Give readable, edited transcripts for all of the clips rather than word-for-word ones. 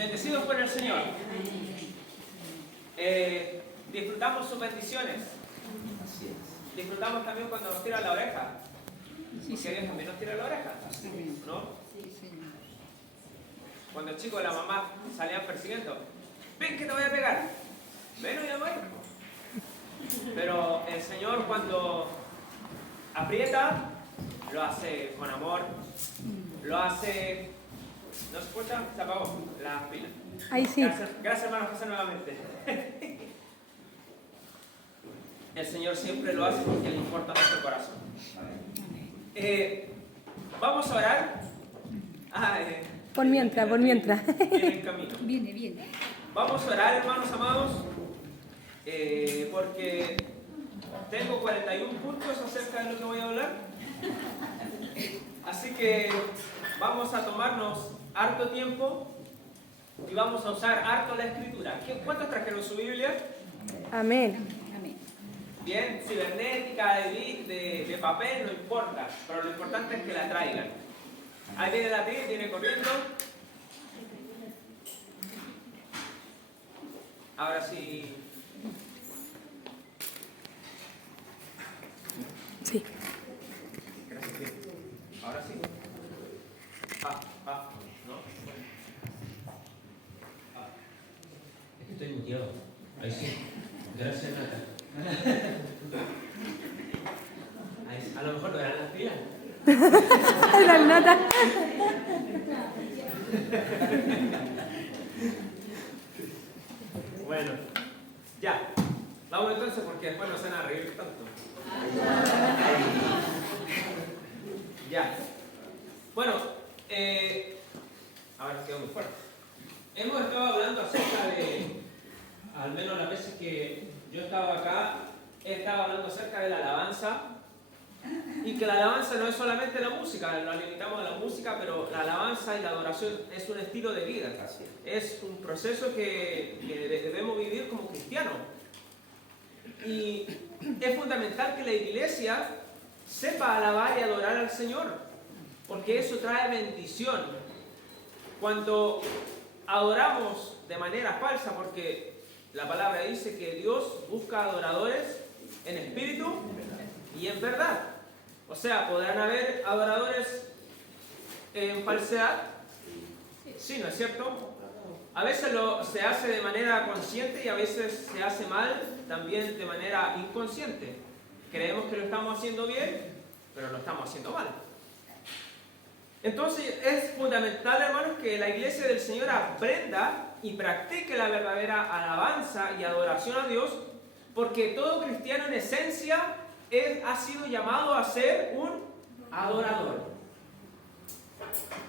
Bendecidos por el Señor. Disfrutamos sus bendiciones. Disfrutamos también cuando nos tira la oreja. Porque Dios también nos tira la oreja, ¿no? Cuando el chico la mamá salían persiguiendo, ven que te voy a pegar. Ven y voy. Pero el Señor cuando aprieta, lo hace con amor, lo hace... ¿No se escucha? Se apagó la pila. Ahí sí. Gracias hermano José nuevamente. El Señor siempre lo hace porque le importa nuestro corazón. Vamos a orar. Por mientras. Viene en camino. Viene. Vamos a orar, hermanos amados, porque tengo 41 puntos acerca de lo que voy a hablar. Así que vamos a tomarnos harto tiempo y vamos a usar harto la escritura. ¿Cuántos trajeron su Biblia? Amén. Bien, cibernética, de papel, no importa, pero lo importante es que la traigan. Ahí viene la tía, viene corriendo. Ahora sí. Sí. Gracias. Ahora sí. ¿No? Es que estoy muteado. Ahí sí. Gracias, Nata. A lo mejor lo eran las pilas. Las notas. Bueno, ya. Vamos entonces porque después nos van a reír tanto. Ya. Bueno, ahora quedó muy fuerte. Hemos estado hablando acerca de, al menos las veces que yo estaba acá, he estado hablando acerca de la alabanza. Y que la alabanza no es solamente la música, nos limitamos a la música, pero la alabanza y la adoración es un estilo de vida. Es un proceso que debemos vivir como cristianos. Y es fundamental que la iglesia sepa alabar y adorar al Señor, porque eso trae bendición. Cuando adoramos de manera falsa, porque la palabra dice que Dios busca adoradores en espíritu y en verdad. O sea, ¿podrán haber adoradores en falsedad? Sí, ¿no es cierto? A veces se hace de manera consciente y a veces se hace mal también de manera inconsciente. Creemos que lo estamos haciendo bien, pero lo estamos haciendo mal. Entonces es fundamental, hermanos, que la iglesia del Señor aprenda y practique la verdadera alabanza y adoración a Dios, porque todo cristiano en esencia ha sido llamado a ser un adorador.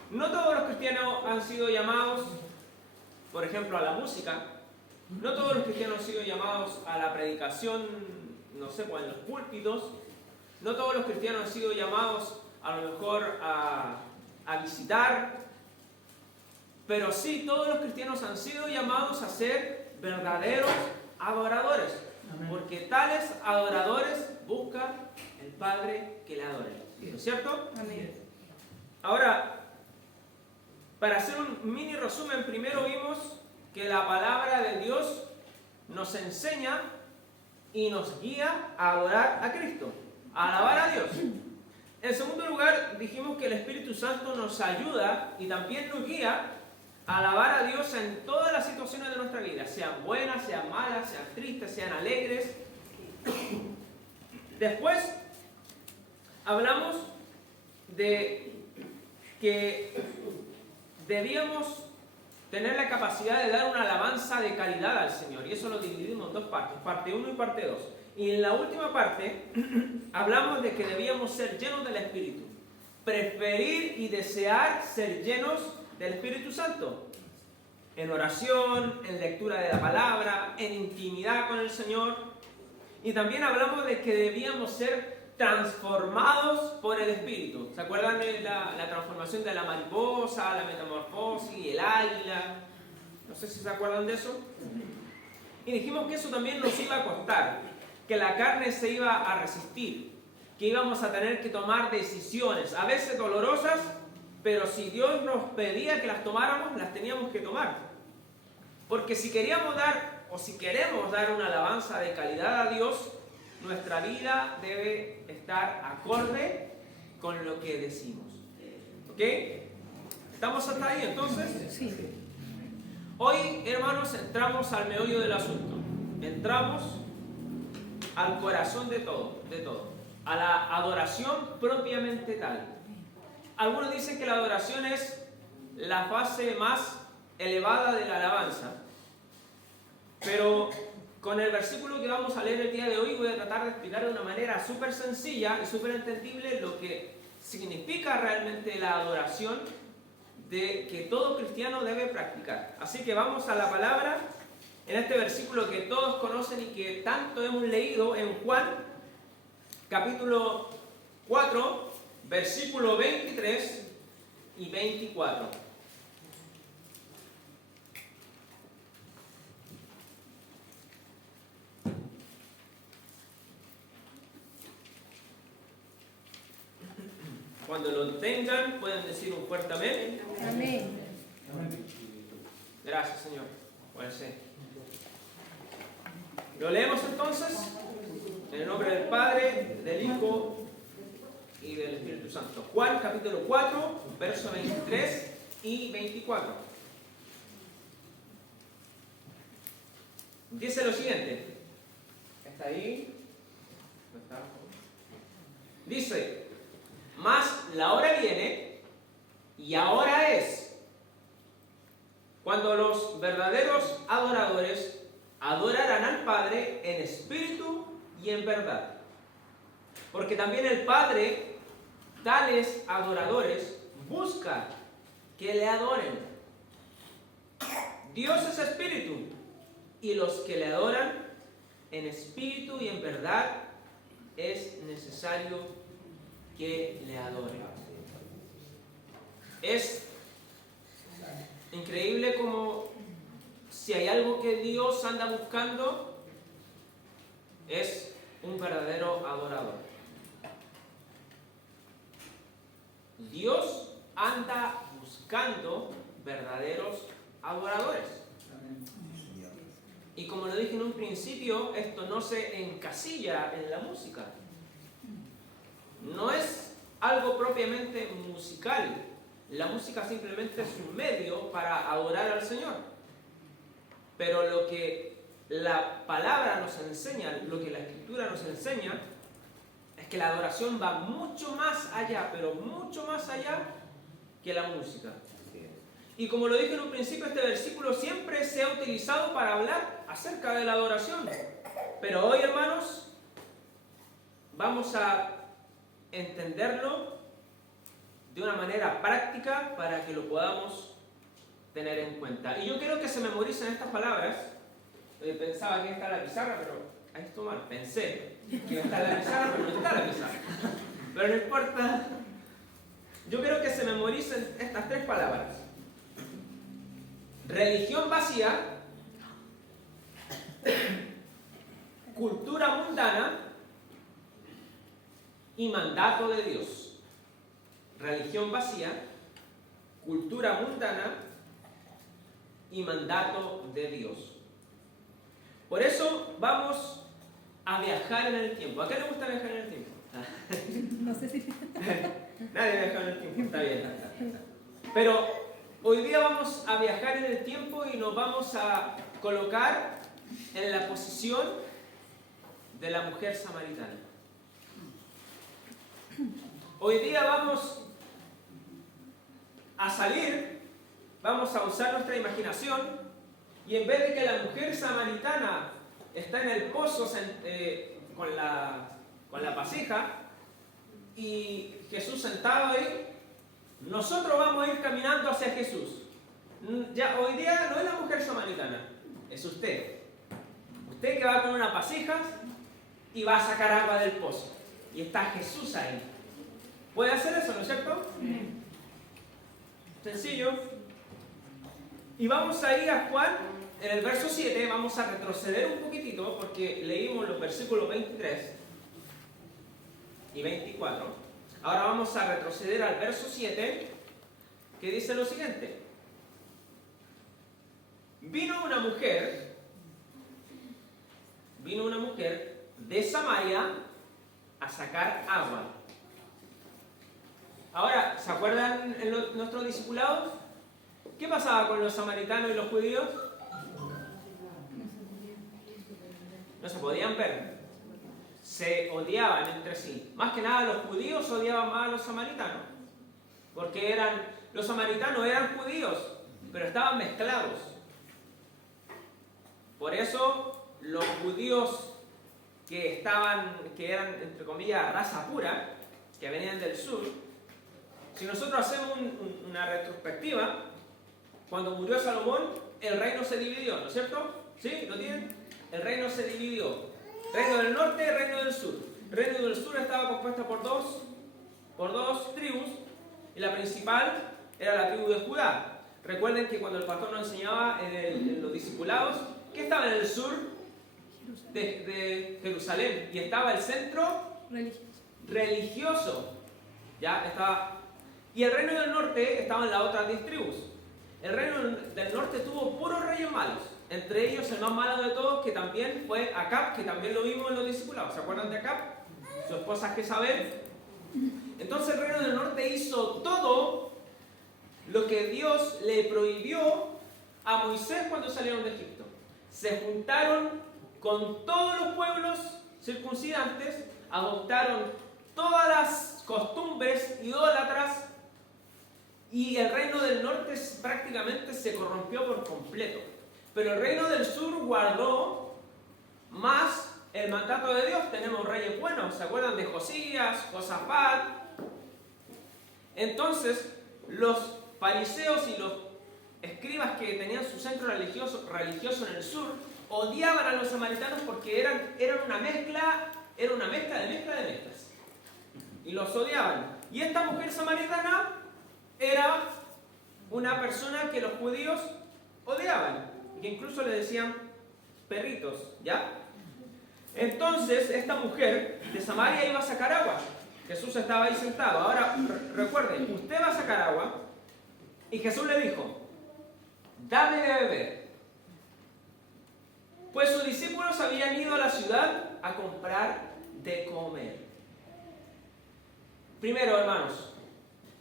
No todos los cristianos han sido llamados, por ejemplo, a la música. No todos los cristianos han sido llamados a la predicación, no sé, en los púlpitos. No todos los cristianos han sido llamados a lo mejor a visitar. Pero sí, todos los cristianos han sido llamados a ser verdaderos adoradores. Porque tales adoradores busca el Padre que le adore. ¿No es cierto? Amén. Ahora, para hacer un mini resumen, primero vimos que la palabra de Dios nos enseña y nos guía a adorar a Cristo, a alabar a Dios. En segundo lugar, dijimos que el Espíritu Santo nos ayuda y también nos guía a alabar a Dios en todas las situaciones de nuestra vida, sean buenas, sean malas, sean tristes, sean alegres. Después hablamos de que debíamos tener la capacidad de dar una alabanza de calidad al Señor, y eso lo dividimos en dos partes, parte 1 y parte 2. Y en la última parte hablamos de que debíamos ser llenos del Espíritu, preferir y desear ser llenos del Espíritu Santo, en oración, en lectura de la palabra, en intimidad con el Señor. Y también hablamos de que debíamos ser transformados por el Espíritu. ¿Se acuerdan de la transformación de la mariposa, la metamorfosis, el águila? No sé si se acuerdan de eso. Y dijimos que eso también nos iba a costar, que la carne se iba a resistir, que íbamos a tener que tomar decisiones, a veces dolorosas, pero si Dios nos pedía que las tomáramos, las teníamos que tomar. Porque si queríamos dar, o si queremos dar una alabanza de calidad a Dios, nuestra vida debe estar acorde con lo que decimos. ¿Ok? ¿Estamos hasta ahí entonces? Sí. Hoy, hermanos, entramos al meollo del asunto. Entramos al corazón de todo, a la adoración propiamente tal. Algunos dicen que la adoración es la fase más elevada de la alabanza, pero con el versículo que vamos a leer el día de hoy voy a tratar de explicar de una manera súper sencilla y súper entendible lo que significa realmente la adoración de que todo cristiano debe practicar. Así que vamos a la palabra en este versículo que todos conocen y que tanto hemos leído en Juan, capítulo 4, versículo 23 y 24. Cuando lo tengan, pueden decir un fuerte amén. Amén. Gracias, Señor. Puede ser. Lo leemos entonces en el nombre del Padre, del Hijo y del Espíritu Santo. Juan capítulo 4, versos 23 y 24. Dice lo siguiente. ¿Está ahí? ¿No está? Dice: mas la hora viene, y ahora es, cuando los verdaderos adoradores adorarán al Padre en espíritu y en verdad. Porque también el Padre, tales adoradores, busca que le adoren. Dios es espíritu, y los que le adoran en espíritu y en verdad es necesario que le adoren. Es increíble como si hay algo que Dios anda buscando, es un verdadero adorador. Dios anda buscando verdaderos adoradores. Y como lo dije en un principio, esto no se encasilla en la música. No es algo propiamente musical. La música simplemente es un medio para adorar al Señor. Pero lo que la palabra nos enseña, lo que la Escritura nos enseña, es que la adoración va mucho más allá, pero mucho más allá que la música. Y como lo dije en un principio, este versículo siempre se ha utilizado para hablar acerca de la adoración. Pero hoy, hermanos, vamos a entenderlo de una manera práctica para que lo podamos tener en cuenta. Y yo quiero que se memoricen estas palabras. Pensaba que está la pizarra, pero ahí estuvo mal. Pensé que iba a estar la pizarra, pero no está la pizarra. Pero no importa. Yo quiero que se memoricen estas tres palabras: religión vacía, cultura mundana y mandato de Dios. Religión vacía, cultura mundana y mandato de Dios. Por eso vamos a viajar en el tiempo. ¿A qué le gusta viajar en el tiempo? No sé si... Nadie viaja en el tiempo, está bien. Pero hoy día vamos a viajar en el tiempo y nos vamos a colocar en la posición de la mujer samaritana. Hoy día vamos a salir, vamos a usar nuestra imaginación, y en vez de que la mujer samaritana está en el pozo con la vasija y Jesús sentado ahí, nosotros vamos a ir caminando hacia Jesús. Ya hoy día no es la mujer samaritana, es usted. Usted que va con una vasija y va a sacar agua del pozo. Y está Jesús ahí. ¿Puede hacer eso, no es cierto? Sencillo. Y vamos a ir a Juan, en el verso 7, vamos a retroceder un poquitito porque leímos los versículos 23 y 24. Ahora vamos a retroceder al verso 7, que dice lo siguiente: vino una una mujer de Samaria a sacar agua. Ahora, ¿se acuerdan en nuestros discipulados? ¿Qué pasaba con los samaritanos y los judíos? No se podían ver. Se odiaban entre sí. Más que nada los judíos odiaban más a los samaritanos. Porque los samaritanos eran judíos, pero estaban mezclados. Por eso los judíos que eran, entre comillas, raza pura, que venían del sur, si nosotros hacemos una retrospectiva, cuando murió Salomón, el reino se dividió, ¿no es cierto? ¿Sí? ¿Lo tienen? El reino se dividió. Reino del norte y reino del sur. El reino del sur estaba compuesta por dos tribus, y la principal era la tribu de Judá. Recuerden que cuando el pastor nos enseñaba en los discipulados, ¿qué estaba en el sur de Jerusalén? Y estaba el centro religioso. ¿Ya? Estaba. Y el reino del norte estaban las otras 10 tribus. El reino del norte tuvo puros reyes malos. Entre ellos el más malo de todos, que también fue Acab, que también lo vimos en los discipulados. ¿Se acuerdan de Acab? Su esposa Jezabel. Entonces el reino del norte hizo todo lo que Dios le prohibió a Moisés cuando salieron de Egipto. Se juntaron con todos los pueblos circuncidantes, adoptaron todas las costumbres idólatras, y el reino del norte prácticamente se corrompió por completo. Pero el reino del sur guardó más el mandato de Dios. Tenemos reyes buenos, ¿se acuerdan de Josías, Josafat? Entonces, los fariseos y los escribas que tenían su centro religioso en el sur odiaban a los samaritanos porque eran una mezcla de mezclas. Y los odiaban. Y esta mujer samaritana era una persona que los judíos odiaban, que incluso le decían perritos, ¿ya? Entonces, esta mujer de Samaria iba a sacar agua. Jesús estaba ahí sentado. Ahora, recuerden, usted va a sacar agua, y Jesús le dijo, dame de beber. Pues sus discípulos habían ido a la ciudad a comprar de comer. Primero, hermanos,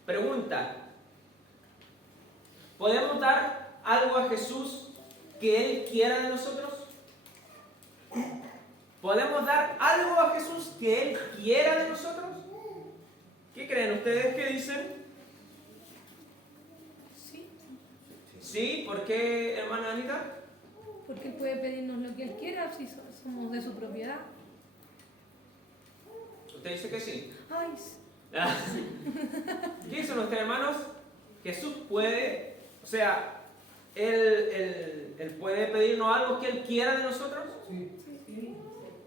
pregunta, ¿podemos dar algo a Jesús que Él quiera de nosotros? ¿Podemos dar algo a Jesús que Él quiera de nosotros? ¿Qué creen ustedes? ¿Qué dicen? Sí. ¿Sí? ¿Por qué, hermana Anita? Porque Él puede pedirnos lo que Él quiera si somos de su propiedad. ¿Usted dice que sí? Ay, ¿Qué dicen ustedes, hermanos? Jesús puede, o sea, Él puede pedirnos algo que Él quiera de nosotros.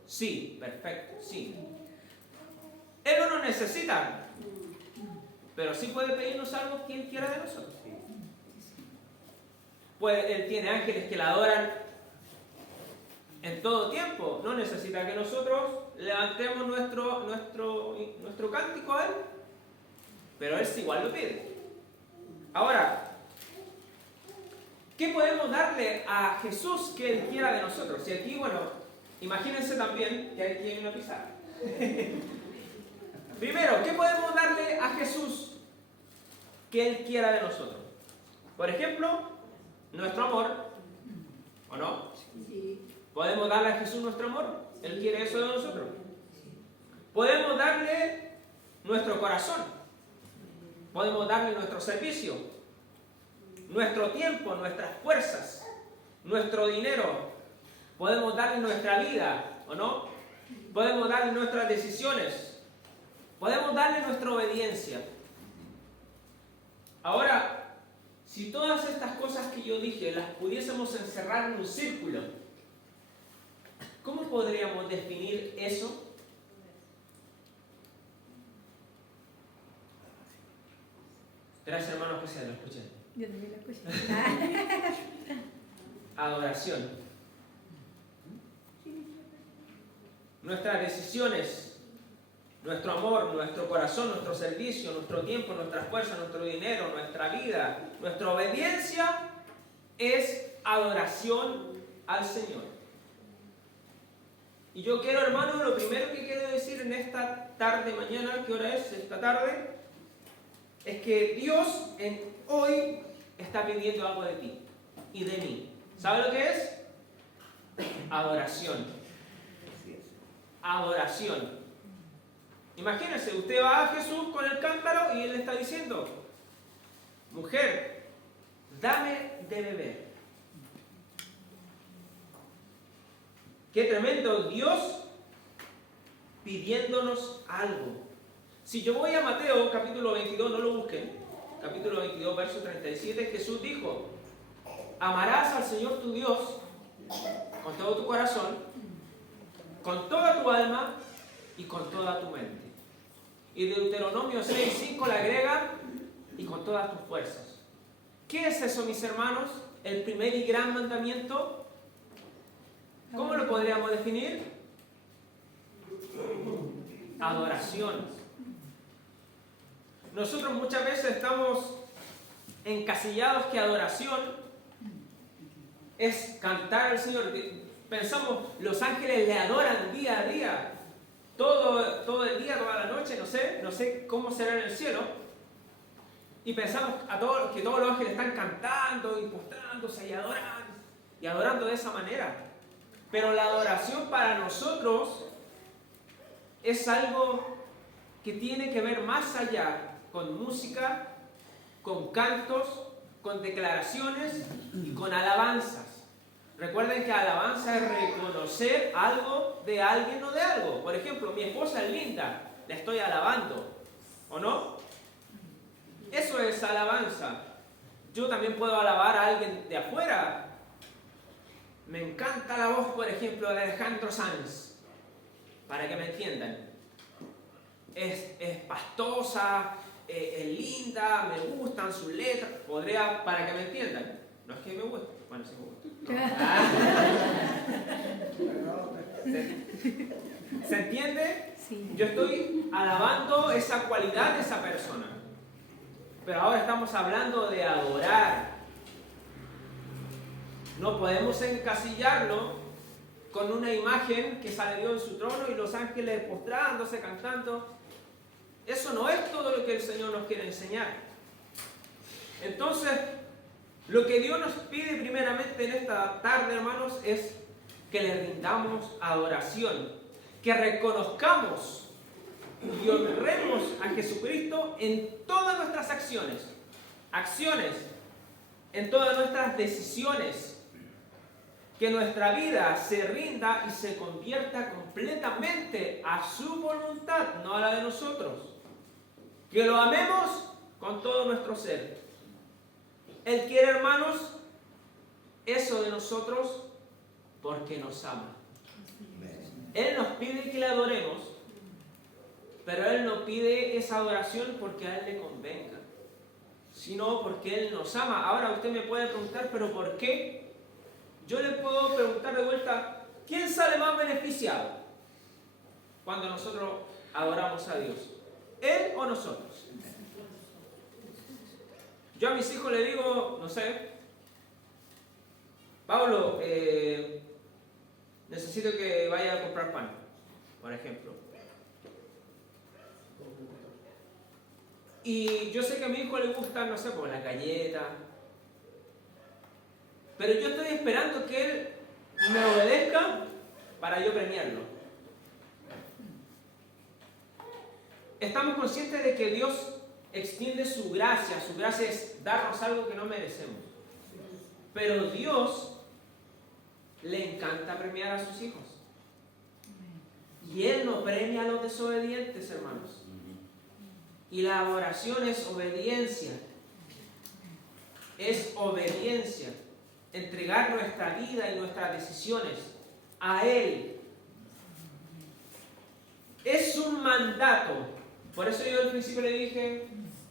Sí, perfecto, sí. Él no nos necesita, pero sí puede pedirnos algo que Él quiera de nosotros. Pues Él tiene ángeles que la adoran en todo tiempo. No necesita que nosotros levantemos nuestro cántico a Él, pero Él igual lo pide. Ahora, ¿qué podemos darle a Jesús que Él quiera de nosotros? Y aquí, bueno, imagínense también que hay quien una pizarra. Primero, ¿qué podemos darle a Jesús que Él quiera de nosotros? Por ejemplo, nuestro amor, ¿o no? sí. ¿Podemos darle a Jesús nuestro amor? Él quiere eso de nosotros. Podemos darle nuestro corazón. Podemos darle nuestro servicio, nuestro tiempo, nuestras fuerzas, nuestro dinero. Podemos darle nuestra vida, ¿o no? Podemos darle nuestras decisiones. Podemos darle nuestra obediencia. Ahora, si todas estas cosas que yo dije las pudiésemos encerrar en un círculo, ¿cómo podríamos definir eso? Gracias, hermano especial, lo escuché. Yo también lo escuché. Adoración. Nuestras decisiones, nuestro amor, nuestro corazón, nuestro servicio, nuestro tiempo, nuestra fuerza, nuestro dinero, nuestra vida, nuestra obediencia es adoración al Señor. Y yo quiero, hermanos, lo primero que quiero decir en esta tarde, mañana, ¿qué hora es? Esta tarde, es que Dios hoy está pidiendo algo de ti y de mí. ¿Sabe lo que es? Adoración. Adoración. Imagínense, usted va a Jesús con el cántaro y Él le está diciendo: mujer, dame de beber. Qué tremendo, Dios pidiéndonos algo. Si yo voy a Mateo capítulo 22, no lo busquen, capítulo 22, verso 37, Jesús dijo: amarás al Señor tu Dios con todo tu corazón, con toda tu alma y con toda tu mente. Y Deuteronomio 6:5 le agrega: y con todas tus fuerzas. ¿Qué es eso, mis hermanos? El primer y gran mandamiento. ¿Cómo lo podríamos definir? Adoración. Nosotros muchas veces estamos encasillados que adoración es cantar al Señor. Pensamos, los ángeles le adoran día a día, todo el día, toda la noche, no sé cómo será en el cielo. Y pensamos que todos los ángeles están cantando y postrándose y adorando de esa manera. Pero la adoración para nosotros es algo que tiene que ver más allá, con música, con cantos, con declaraciones y con alabanzas. Recuerden que alabanza es reconocer algo de alguien o de algo. Por ejemplo, mi esposa es linda, la estoy alabando, ¿o no? Eso es alabanza. Yo también puedo alabar a alguien de afuera. Me encanta la voz, por ejemplo, de Alejandro Sanz, para que me entiendan. Es pastosa, es linda, me gustan sus letras. Podría, para que me entiendan. No es que me guste, bueno, sí me gusta. ¿Se entiende? Sí. Yo estoy alabando esa cualidad de esa persona. Pero ahora estamos hablando de adorar. No podemos encasillarlo con una imagen que sale Dios en su trono y los ángeles postrándose, cantando. Eso no es todo lo que el Señor nos quiere enseñar. Entonces, lo que Dios nos pide primeramente en esta tarde, hermanos, es que le rindamos adoración, que reconozcamos y honremos a Jesucristo en todas nuestras acciones, en todas nuestras decisiones. Que nuestra vida se rinda y se convierta completamente a su voluntad, no a la de nosotros. Que lo amemos con todo nuestro ser. Él quiere, hermanos, eso de nosotros porque nos ama. Él nos pide que le adoremos, pero Él no pide esa adoración porque a Él le convenga, sino porque Él nos ama. Ahora usted me puede preguntar, ¿pero por qué? Yo le puedo preguntar de vuelta, ¿quién sale más beneficiado cuando nosotros adoramos a Dios? ¿Él o nosotros? Yo a mis hijos les digo, no sé, Pablo, necesito que vaya a comprar pan, por ejemplo. Y yo sé que a mi hijo le gustan, no sé, pues las galletas. Pero yo estoy esperando que él me obedezca para yo premiarlo. Estamos conscientes de que Dios extiende su gracia. Su gracia es darnos algo que no merecemos. Pero Dios le encanta premiar a sus hijos. Y Él no premia a los desobedientes, hermanos. Y la adoración es obediencia. Es obediencia. Entregar nuestra vida y nuestras decisiones a Él. Es un mandato. Por eso yo al principio le dije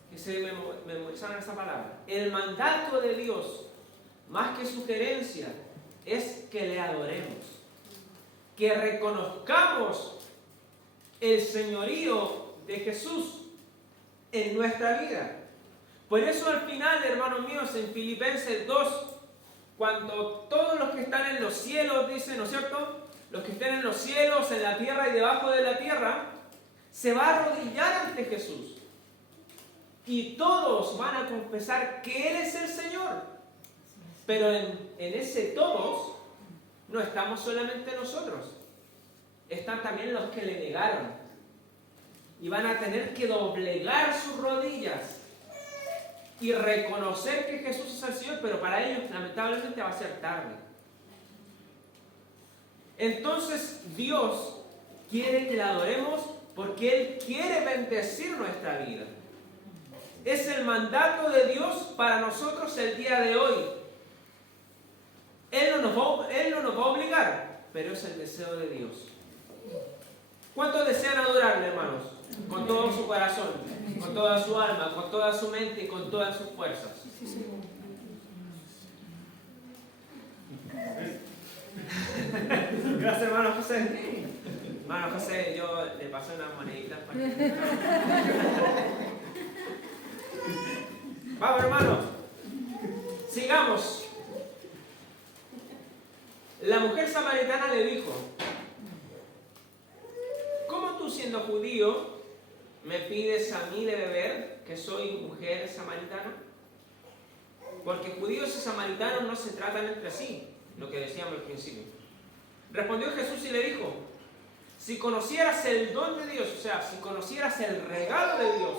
que se memorizaran esa palabra. El mandato de Dios, más que sugerencia, es que le adoremos. Que reconozcamos el señorío de Jesús en nuestra vida. Por eso al final, hermanos míos, en Filipenses 2, cuando todos los que están en los cielos, dice, ¿no es cierto? Los que estén en los cielos, en la tierra y debajo de la tierra, se va a arrodillar ante Jesús. Y todos van a confesar que Él es el Señor. Pero en ese todos no estamos solamente nosotros. Están también los que le negaron. Y van a tener que doblegar sus rodillas y reconocer que Jesús es el Señor, pero para ellos lamentablemente va a ser tarde. Entonces Dios quiere que le adoremos porque Él quiere bendecir nuestra vida. Es el mandato de Dios para nosotros el día de hoy. Él no nos va a obligar, pero es el deseo de Dios. ¿Cuántos desean adorarle, hermanos? Con todo su corazón, con toda su alma, con toda su mente y con todas sus fuerzas. Gracias, hermano José. Hermano José, yo le pasé unas moneditas para que... Vamos, hermano. Sigamos. La mujer samaritana le dijo: ¿cómo tú, siendo judío, me pides a mí de beber, que soy mujer samaritana? Porque judíos y samaritanos no se tratan entre sí, lo que decíamos al principio. Respondió Jesús y le dijo: si conocieras el don de Dios, o sea, si conocieras el regalo de Dios,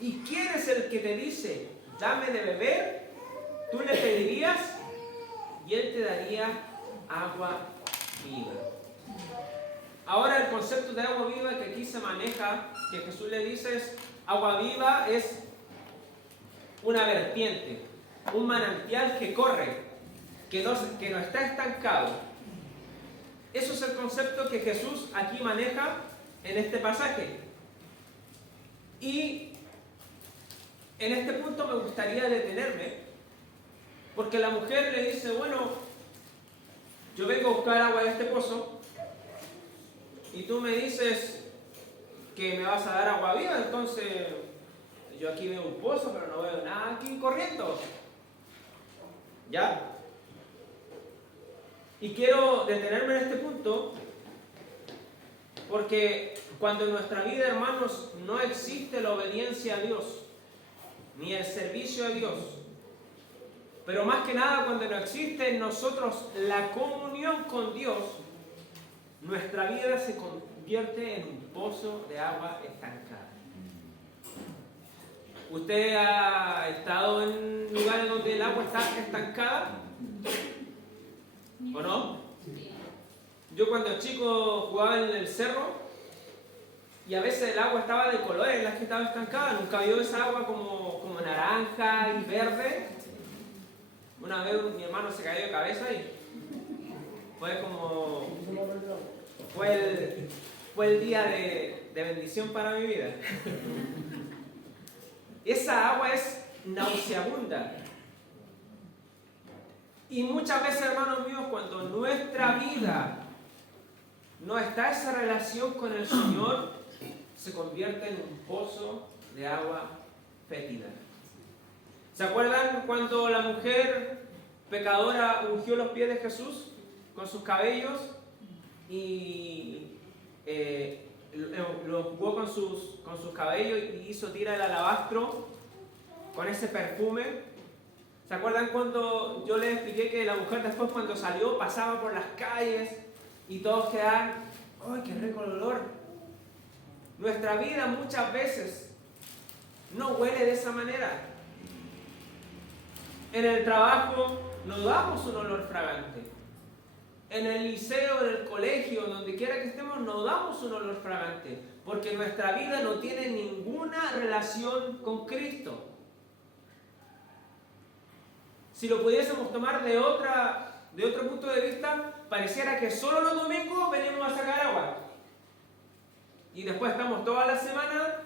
y quién es el que te dice, dame de beber, tú le pedirías y él te daría agua viva. Ahora el concepto de agua viva que aquí se maneja, que Jesús le dice, es agua viva, es una vertiente, un manantial que corre, que no está estancado. Eso es el concepto que Jesús aquí maneja en este pasaje. Y en este punto me gustaría detenerme, porque la mujer le dice: bueno, yo vengo a buscar agua de este pozo, y tú me dices que me vas a dar agua viva, entonces yo aquí veo un pozo, pero no veo nada aquí corriendo. ¿Ya? Y quiero detenerme en este punto, porque cuando en nuestra vida, hermanos, no existe la obediencia a Dios, ni el servicio a Dios, pero más que nada cuando no existe en nosotros la comunión con Dios, nuestra vida se convierte en un pozo de agua estancada. ¿Usted ha estado en lugares donde el agua está estancada? ¿O no? Yo cuando chico jugaba en el cerro y a veces el agua estaba de colores, las que estaba estancada. Nunca vio esa agua como naranja y verde. Una vez mi hermano se cayó de cabeza y fue el día de bendición para mi vida. Esa agua es nauseabunda. Y muchas veces, hermanos míos, cuando en nuestra vida no está esa relación con el Señor, se convierte en un pozo de agua fétida. ¿Se acuerdan cuando la mujer pecadora ungió los pies de Jesús con sus cabellos y lo jugó con sus cabellos y hizo tira el alabastro con ese perfume? ¿Se acuerdan cuando yo les expliqué que la mujer después, cuando salió, pasaba por las calles y todos quedaban: ¡ay, qué rico el olor! Nuestra vida muchas veces no huele de esa manera. En el trabajo no damos un olor fragante. En el liceo, en el colegio, donde quiera que estemos, no damos un olor fragante, porque nuestra vida no tiene ninguna relación con Cristo. Si lo pudiésemos tomar de otro punto de vista, pareciera que solo los domingos venimos a sacar agua. Y después estamos toda la semana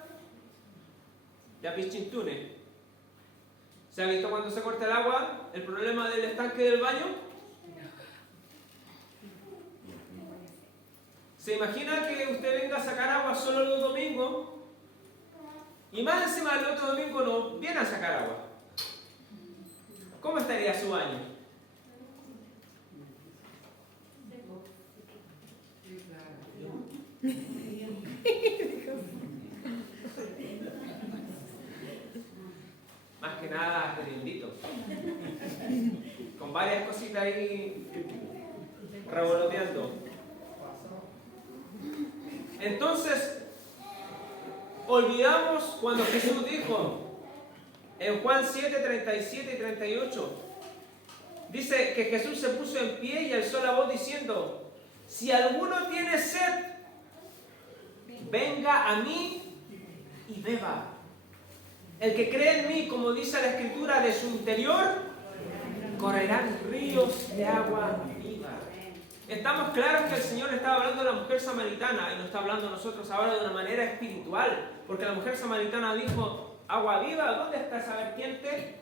de apichintune. ¿Se ha visto cuando se corta el agua el problema del estanque del baño? ¿Se imagina que usted venga a sacar agua solo los domingos y más encima el otro domingo no viene a sacar agua? ¿Cómo estaría su baño? nada redondito. Con varias cositas ahí revoloteando. Entonces, olvidamos cuando Jesús dijo en Juan 7, 37 y 38, dice que Jesús se puso en pie y alzó la voz diciendo: si alguno tiene sed, venga a mí y beba. El que cree en mí, como dice la Escritura, de su interior correrán ríos de agua viva. Estamos claros que el Señor estaba hablando de la mujer samaritana y nos está hablando a nosotros ahora de una manera espiritual, porque la mujer samaritana dijo: agua viva, ¿dónde está esa vertiente?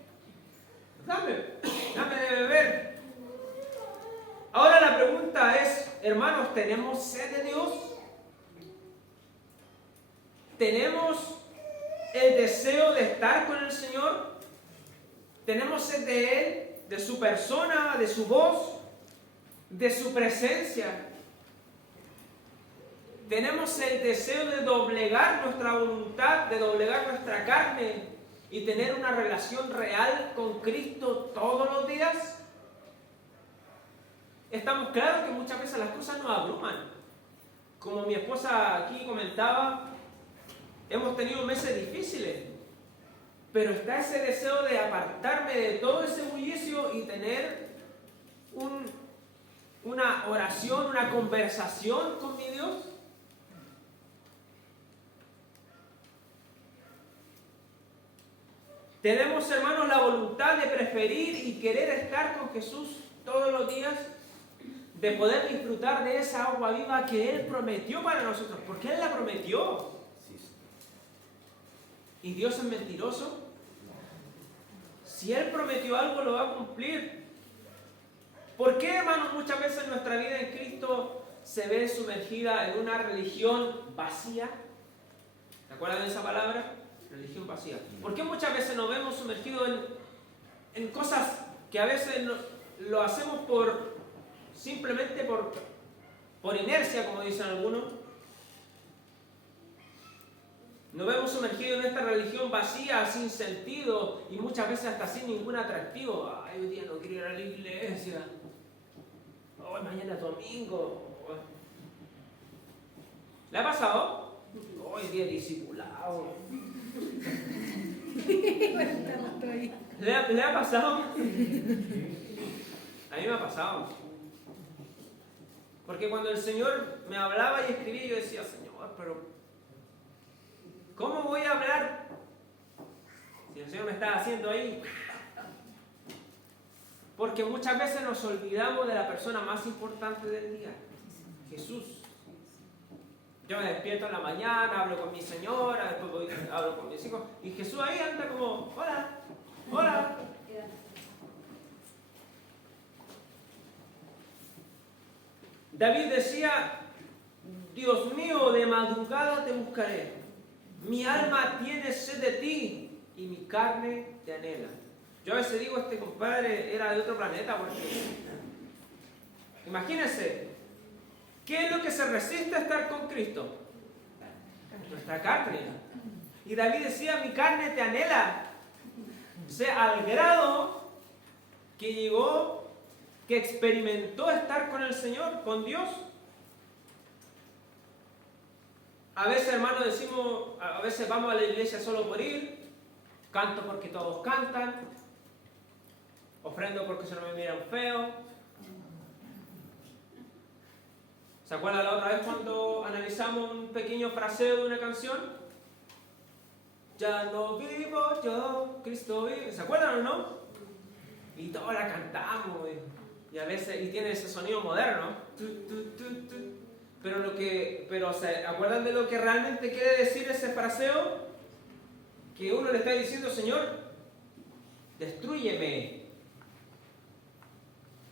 Dame de beber. Ahora la pregunta es, hermanos, ¿tenemos sed de Dios? ¿Tenemos el deseo de estar con el Señor? ¿Tenemos sed de Él, de su persona, de su voz, de su presencia? ¿Tenemos el deseo de doblegar nuestra voluntad, de doblegar nuestra carne y tener una relación real con Cristo todos los días? Estamos claros que muchas veces las cosas nos abruman. Como mi esposa aquí comentaba, hemos tenido meses difíciles, pero está ese deseo de apartarme de todo ese bullicio y tener una oración, una conversación con mi Dios. Tenemos, hermanos, la voluntad de preferir y querer estar con Jesús todos los días, de poder disfrutar de esa agua viva que Él prometió para nosotros, porque Él la prometió. ¿Y Dios es mentiroso? Si Él prometió algo, lo va a cumplir. ¿Por qué, hermanos, muchas veces nuestra vida en Cristo se ve sumergida en una religión vacía? ¿Se acuerdan de esa palabra? Religión vacía. ¿Por qué muchas veces nos vemos sumergidos en cosas que a veces lo hacemos simplemente por inercia, como dicen algunos? Nos vemos sumergidos en esta religión vacía, sin sentido y muchas veces hasta sin ningún atractivo. Ay, hoy día no quiero ir a la iglesia. Hoy mañana es domingo. ¿Le ha pasado? Hoy día discipulado. ¿Le ha pasado? A mí me ha pasado. Porque cuando el Señor me hablaba y escribía, yo decía: Señor, pero ¿cómo voy a hablar si el Señor me está haciendo ahí? Porque muchas veces nos olvidamos de la persona más importante del día, Jesús. Yo me despierto en la mañana, hablo con mi señora, después hablo con mis hijos, y Jesús ahí anda como: hola, hola. David decía: Dios mío, de madrugada te buscaré. Mi alma tiene sed de ti y mi carne te anhela. Yo a veces digo, este compadre era de otro planeta, porque imagínense, ¿qué es lo que se resiste a estar con Cristo? Nuestra carne. Y David decía: mi carne te anhela. O sea, al grado que llegó, que experimentó estar con el Señor, con Dios. A veces, hermanos, decimos, a veces vamos a la iglesia solo por ir, canto porque todos cantan, ofrendo porque se no me miran feo. ¿Se acuerdan la otra vez cuando analizamos un pequeño fraseo de una canción? Ya no vivo yo, Cristo vive. ¿Se acuerdan o no? Y todos la cantamos, y a veces, y tiene ese sonido moderno. Pero ¿se acuerdan de lo que realmente quiere decir ese fraseo? Que uno le está diciendo: Señor, destrúyeme.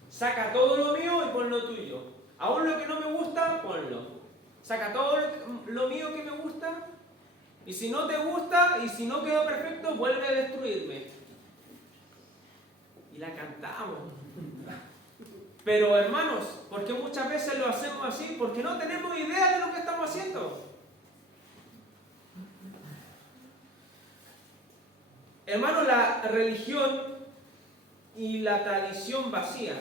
Saca todo lo mío y pon lo tuyo. Aún lo que no me gusta, ponlo. Saca todo lo mío que me gusta. Y si no te gusta, y si no quedó perfecto, vuelve a destruirme. Y la cantamos. Pero, hermanos, ¿por qué muchas veces lo hacemos así? Porque no tenemos idea de lo que estamos haciendo. Hermano, la religión y la tradición vacía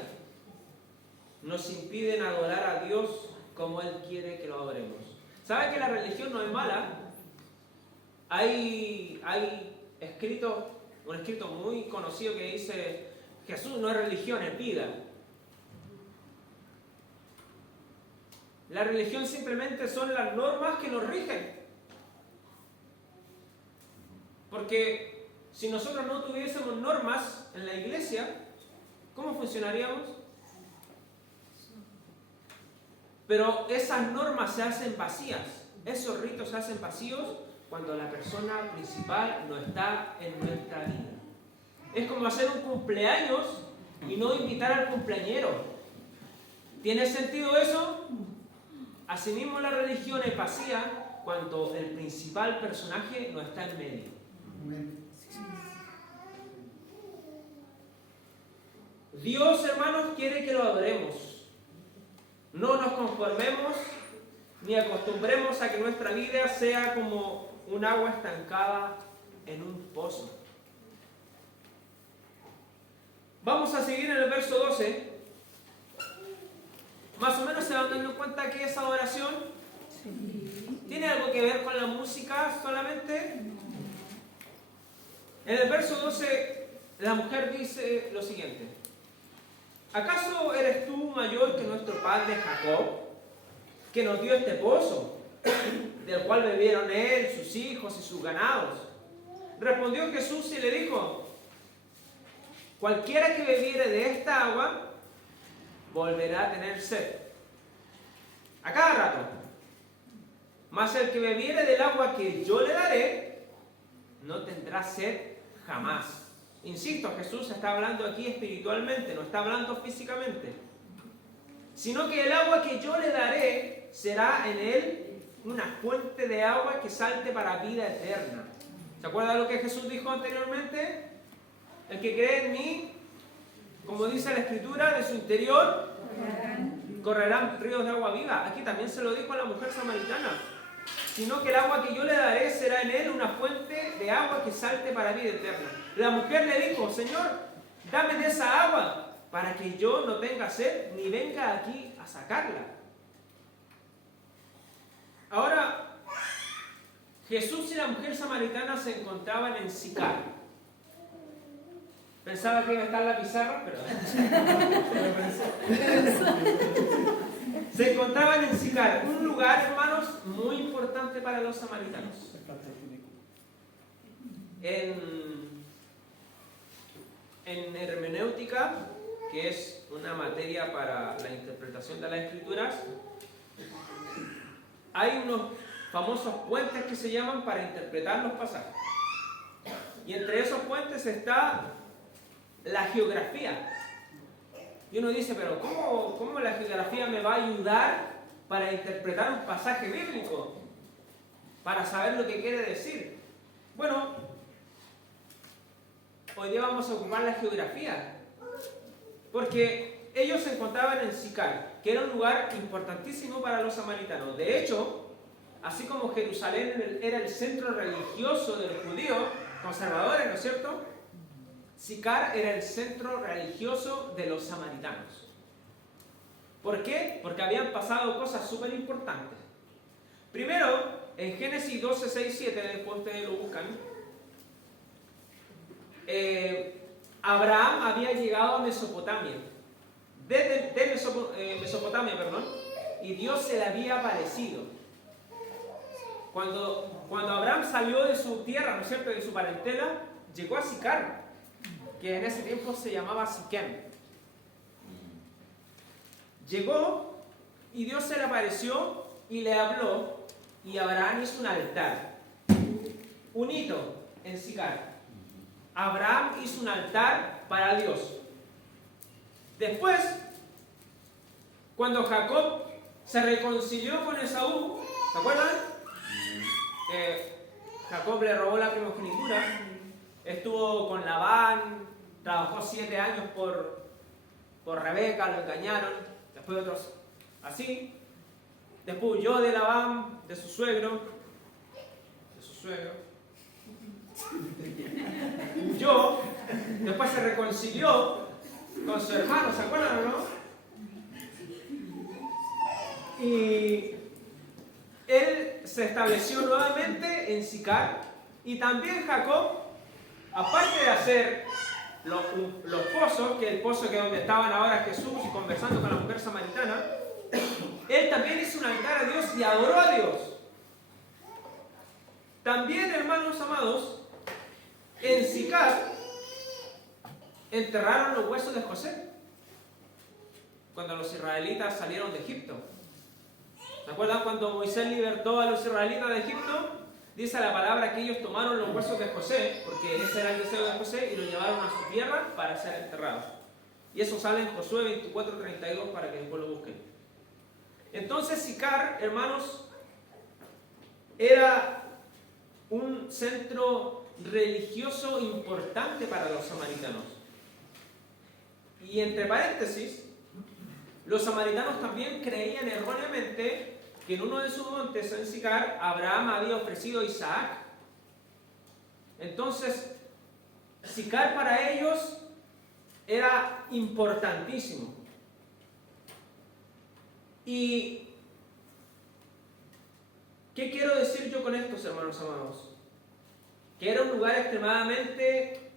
nos impiden adorar a Dios como Él quiere que lo adoremos. ¿Sabe que la religión no es mala? Hay un escrito muy conocido que dice: Jesús no es religión, es vida. La religión simplemente son las normas que nos rigen. Porque si nosotros no tuviésemos normas en la iglesia, ¿cómo funcionaríamos? Pero esas normas se hacen vacías, esos ritos se hacen vacíos cuando la persona principal no está en nuestra vida. Es como hacer un cumpleaños y no invitar al cumpleañero. ¿Tiene sentido eso? Asimismo, la religión es vacía cuando el principal personaje no está en medio. Dios, hermanos, quiere que lo adoremos. No nos conformemos ni acostumbremos a que nuestra vida sea como un agua estancada en un pozo. Vamos a seguir en el verso 12. Más o menos se van dando cuenta que esa adoración tiene algo que ver con la música solamente. En el verso 12, la mujer dice lo siguiente: ¿acaso eres tú mayor que nuestro padre Jacob, que nos dio este pozo, del cual bebieron él, sus hijos y sus ganados? Respondió Jesús y le dijo: cualquiera que bebiere de esta agua volverá a tener sed a cada rato, mas el que bebiere del agua que yo le daré no tendrá sed jamás. Insisto, Jesús está hablando aquí espiritualmente, no está hablando físicamente, sino que el agua que yo le daré será en él una fuente de agua que salte para vida eterna. ¿Se acuerda lo que Jesús dijo anteriormente? El que cree en mí, como dice la Escritura, de su interior correrán ríos de agua viva. Aquí también se lo dijo a la mujer samaritana. Sino que el agua que yo le daré será en él una fuente de agua que salte para vida eterna. La mujer le dijo: Señor, dame de esa agua para que yo no tenga sed ni venga aquí a sacarla. Ahora, Jesús y la mujer samaritana se encontraban en Sicar. Pensaba que iba a estar la pizarra, pero se encontraban en Sicar, un lugar, hermanos, muy importante para los samaritanos. En hermenéutica, que es una materia para la interpretación de las Escrituras, hay unos famosos puentes que se llaman para interpretar los pasajes. Y entre esos puentes está la geografía. Y uno dice: pero ¿cómo la geografía me va a ayudar para interpretar un pasaje bíblico? Para saber lo que quiere decir. Bueno, hoy día vamos a ocupar la geografía. Porque ellos se encontraban en Sicar, que era un lugar importantísimo para los samaritanos. De hecho, así como Jerusalén era el centro religioso de los judíos conservadores, ¿no es cierto? Sicar era el centro religioso de los samaritanos. ¿Por qué? Porque habían pasado cosas súper importantes. Primero, en Génesis 12, 6, 7, después ustedes lo buscan, Abraham había llegado a Mesopotamia, Mesopotamia, y Dios se le había aparecido. Cuando Abraham salió de su tierra, ¿no es cierto?, de su parentela, llegó a Sicar, que en ese tiempo se llamaba Siquem. Llegó y Dios se le apareció y le habló, y Abraham hizo un altar, un hito en Sicar. Abraham hizo un altar para Dios. Después, cuando Jacob se reconcilió con Esaú, ¿se acuerdan? Que Jacob le robó la primogenitura, estuvo con Labán, trabajó 7 años por Rebeca, lo engañaron, después otros así. Después huyó de Labán, de su suegro, huyó, después se reconcilió con su hermano, ¿se acuerdan o no? Y él se estableció nuevamente en Sicar, y también Jacob, aparte de hacer los pozos, que el pozo que es donde estaban ahora Jesús y conversando con la mujer samaritana, él también hizo un altar a Dios y adoró a Dios. También, hermanos amados, en Sicar enterraron los huesos de José cuando los israelitas salieron de Egipto. ¿Se acuerdan cuando Moisés libertó a los israelitas de Egipto? Dice la palabra que ellos tomaron los huesos de José, porque ese era el deseo de José, y los llevaron a su tierra para ser enterrados. Y eso sale en Josué 24:32 para que después lo busquen. Entonces Sicar, hermanos, era un centro religioso importante para los samaritanos. Y entre paréntesis, los samaritanos también creían erróneamente que en uno de sus montes, en Sicar, Abraham había ofrecido a Isaac. Entonces, Sicar para ellos era importantísimo. ¿Y qué quiero decir yo con estos, hermanos amados? Que era un lugar extremadamente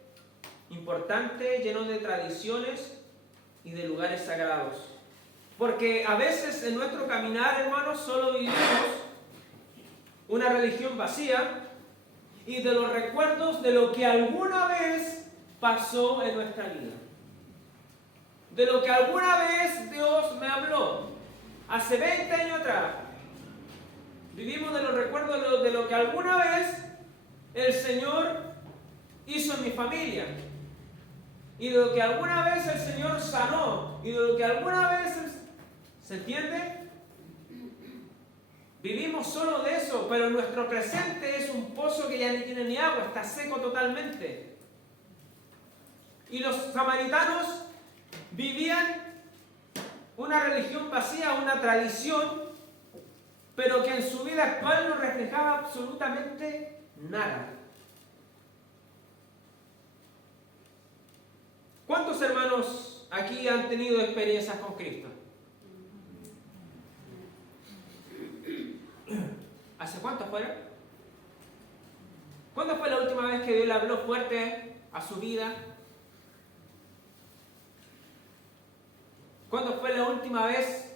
importante, lleno de tradiciones y de lugares sagrados. Porque a veces en nuestro caminar, hermanos, solo vivimos una religión vacía y de los recuerdos de lo que alguna vez pasó en nuestra vida. De lo que alguna vez Dios me habló. Hace 20 años atrás. Vivimos de los recuerdos de lo que alguna vez el Señor hizo en mi familia. Y de lo que alguna vez el Señor sanó. Y de lo que alguna vez... ¿Se entiende? Vivimos solo de eso, pero nuestro presente es un pozo que ya no tiene ni agua, está seco totalmente. Y los samaritanos vivían una religión vacía, una tradición, pero que en su vida actual no reflejaba absolutamente nada. ¿Cuántos hermanos aquí han tenido experiencias con Cristo? ¿Hace cuánto fueron? ¿Cuándo fue la última vez que Dios le habló fuerte a su vida? ¿Cuándo fue la última vez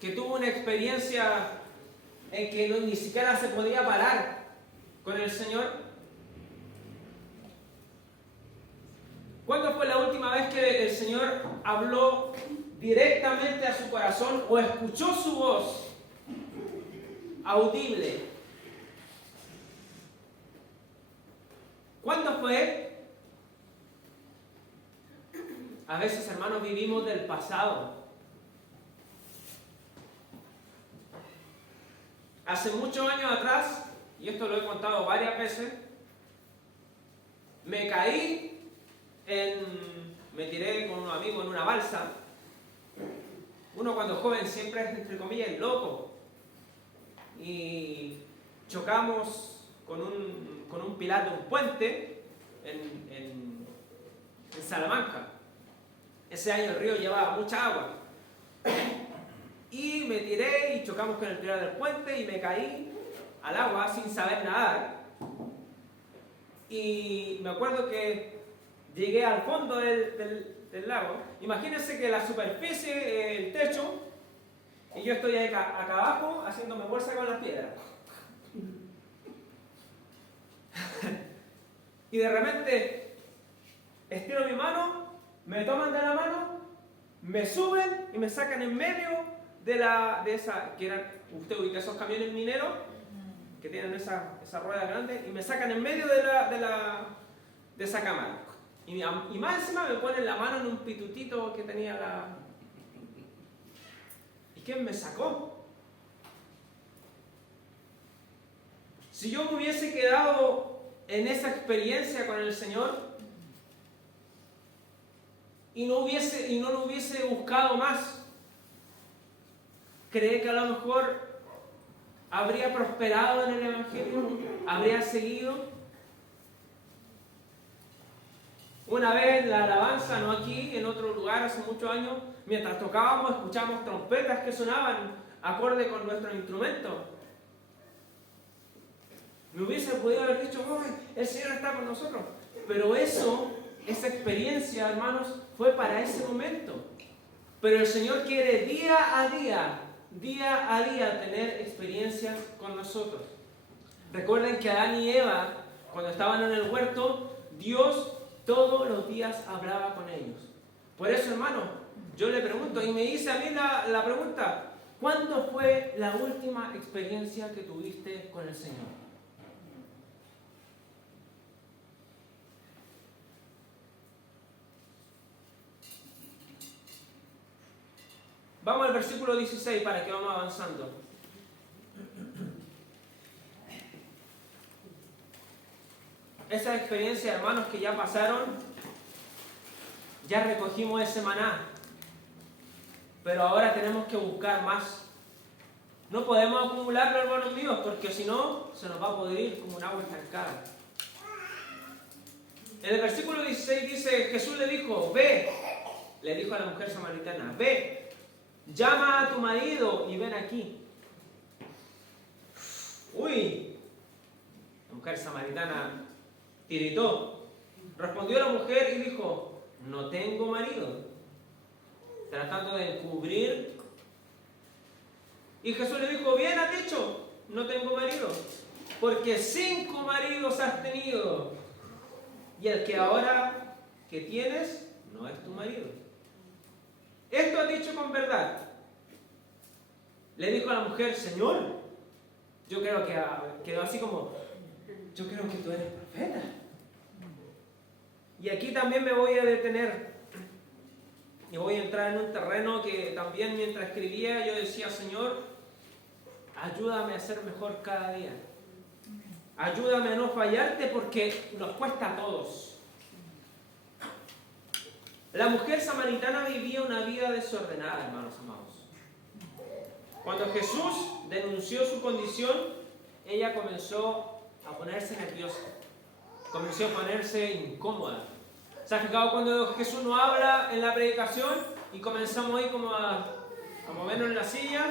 que tuvo una experiencia en que ni siquiera se podía parar con el Señor? ¿Cuándo fue la última vez que el Señor habló directamente a su corazón o escuchó su voz audible? ¿Cuándo fue? A veces, hermanos, vivimos del pasado. Hace muchos años atrás, y esto lo he contado varias veces, me caí me tiré con un amigo en una balsa. Uno cuando es joven siempre es, entre comillas, loco. Y chocamos con un pilar de un puente en Salamanca. Ese año el río llevaba mucha agua. Y me tiré y chocamos con el pilar del puente y me caí al agua sin saber nadar. Y me acuerdo que llegué al fondo del lago. Imagínense que la superficie, el techo, y yo estoy ahí acá abajo haciéndome bolsa con las piedras. Y de repente estiro mi mano, me toman de la mano, me suben y me sacan en medio de esa, que eran, usted ubica esos camiones mineros que tienen esa rueda grande, y me sacan en medio de esa cámara. Y más encima me ponen la mano en un pitutito que tenía la... ¿Y quién me sacó? Si yo me hubiese quedado en esa experiencia con el Señor y no lo hubiese buscado más, cree que a lo mejor ¿Habría prosperado en el Evangelio? ¿Habría seguido? Una vez la alabanza, no aquí, en otro lugar, hace muchos años, mientras tocábamos, escuchábamos trompetas que sonaban acorde con nuestro instrumento. Me hubiese podido haber dicho, oh, el Señor está con nosotros. Pero esa experiencia, hermanos, fue para ese momento. Pero el Señor quiere día a día tener experiencias con nosotros. Recuerden que Adán y Eva, cuando estaban en el huerto, Dios todos los días hablaba con ellos. Por eso, hermano, yo le pregunto, y me hice a mí la pregunta, ¿cuándo fue la última experiencia que tuviste con el Señor? Vamos al versículo 16 para que vamos avanzando. Esas experiencias, hermanos, que ya pasaron, ya recogimos ese maná, pero ahora tenemos que buscar más. No podemos acumularlo, hermanos míos, porque si no, se nos va a pudrir como un agua estancada. En el versículo 16 dice, Jesús le dijo, ve, le dijo a la mujer samaritana, ve, llama a tu marido y ven aquí. Uy, la mujer samaritana tiritó. Respondió la mujer y dijo, no tengo marido. Tratando de encubrir. Y Jesús le dijo, bien has dicho, no tengo marido. Porque 5 maridos has tenido. Y el que ahora que tienes no es tu marido. Esto has dicho con verdad. Le dijo a la mujer, Señor, yo creo que quedó así como, yo creo que tú eres profeta. Y aquí también me voy a detener y voy a entrar en un terreno que también mientras escribía yo decía, Señor, ayúdame a ser mejor cada día. Ayúdame a no fallarte porque nos cuesta a todos. La mujer samaritana vivía una vida desordenada, hermanos amados. Cuando Jesús denunció su condición, ella comenzó a ponerse nerviosa. Comenzó a ponerse incómoda. ¿Se ha fijado cuando Jesús no habla en la predicación y comenzamos ahí como a movernos en la silla?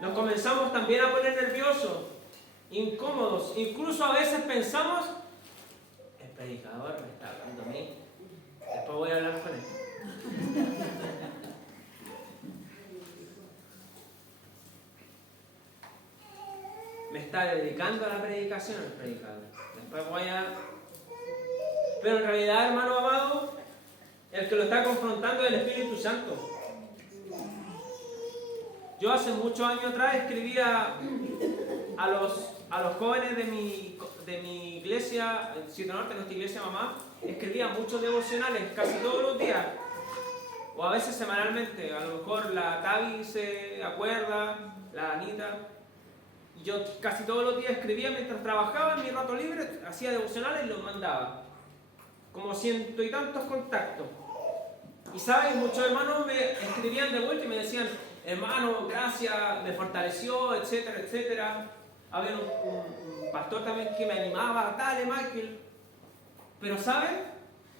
Nos comenzamos también a poner nerviosos, incómodos. Incluso a veces pensamos, el predicador me está hablando a mí, después voy a hablar con él. Me está dedicando a la predicación el predicador. Después voy a... Pero en realidad, hermano amado, el que lo está confrontando es el Espíritu Santo. Yo hace muchos años atrás escribía a los jóvenes de mi iglesia, en Ciudad Norte, nuestra iglesia mamá, escribía muchos devocionales, casi todos los días, o a veces semanalmente. A lo mejor la Tavi se acuerda, la Anita. Yo casi todos los días escribía mientras trabajaba en mi rato libre, hacía devocionales y los mandaba. Como 100 y tantos contactos. Y saben, muchos hermanos me escribían de vuelta y me decían, hermano, gracias, me fortaleció, etcétera, etcétera. Había un pastor también que me animaba, dale Michael. Pero saben,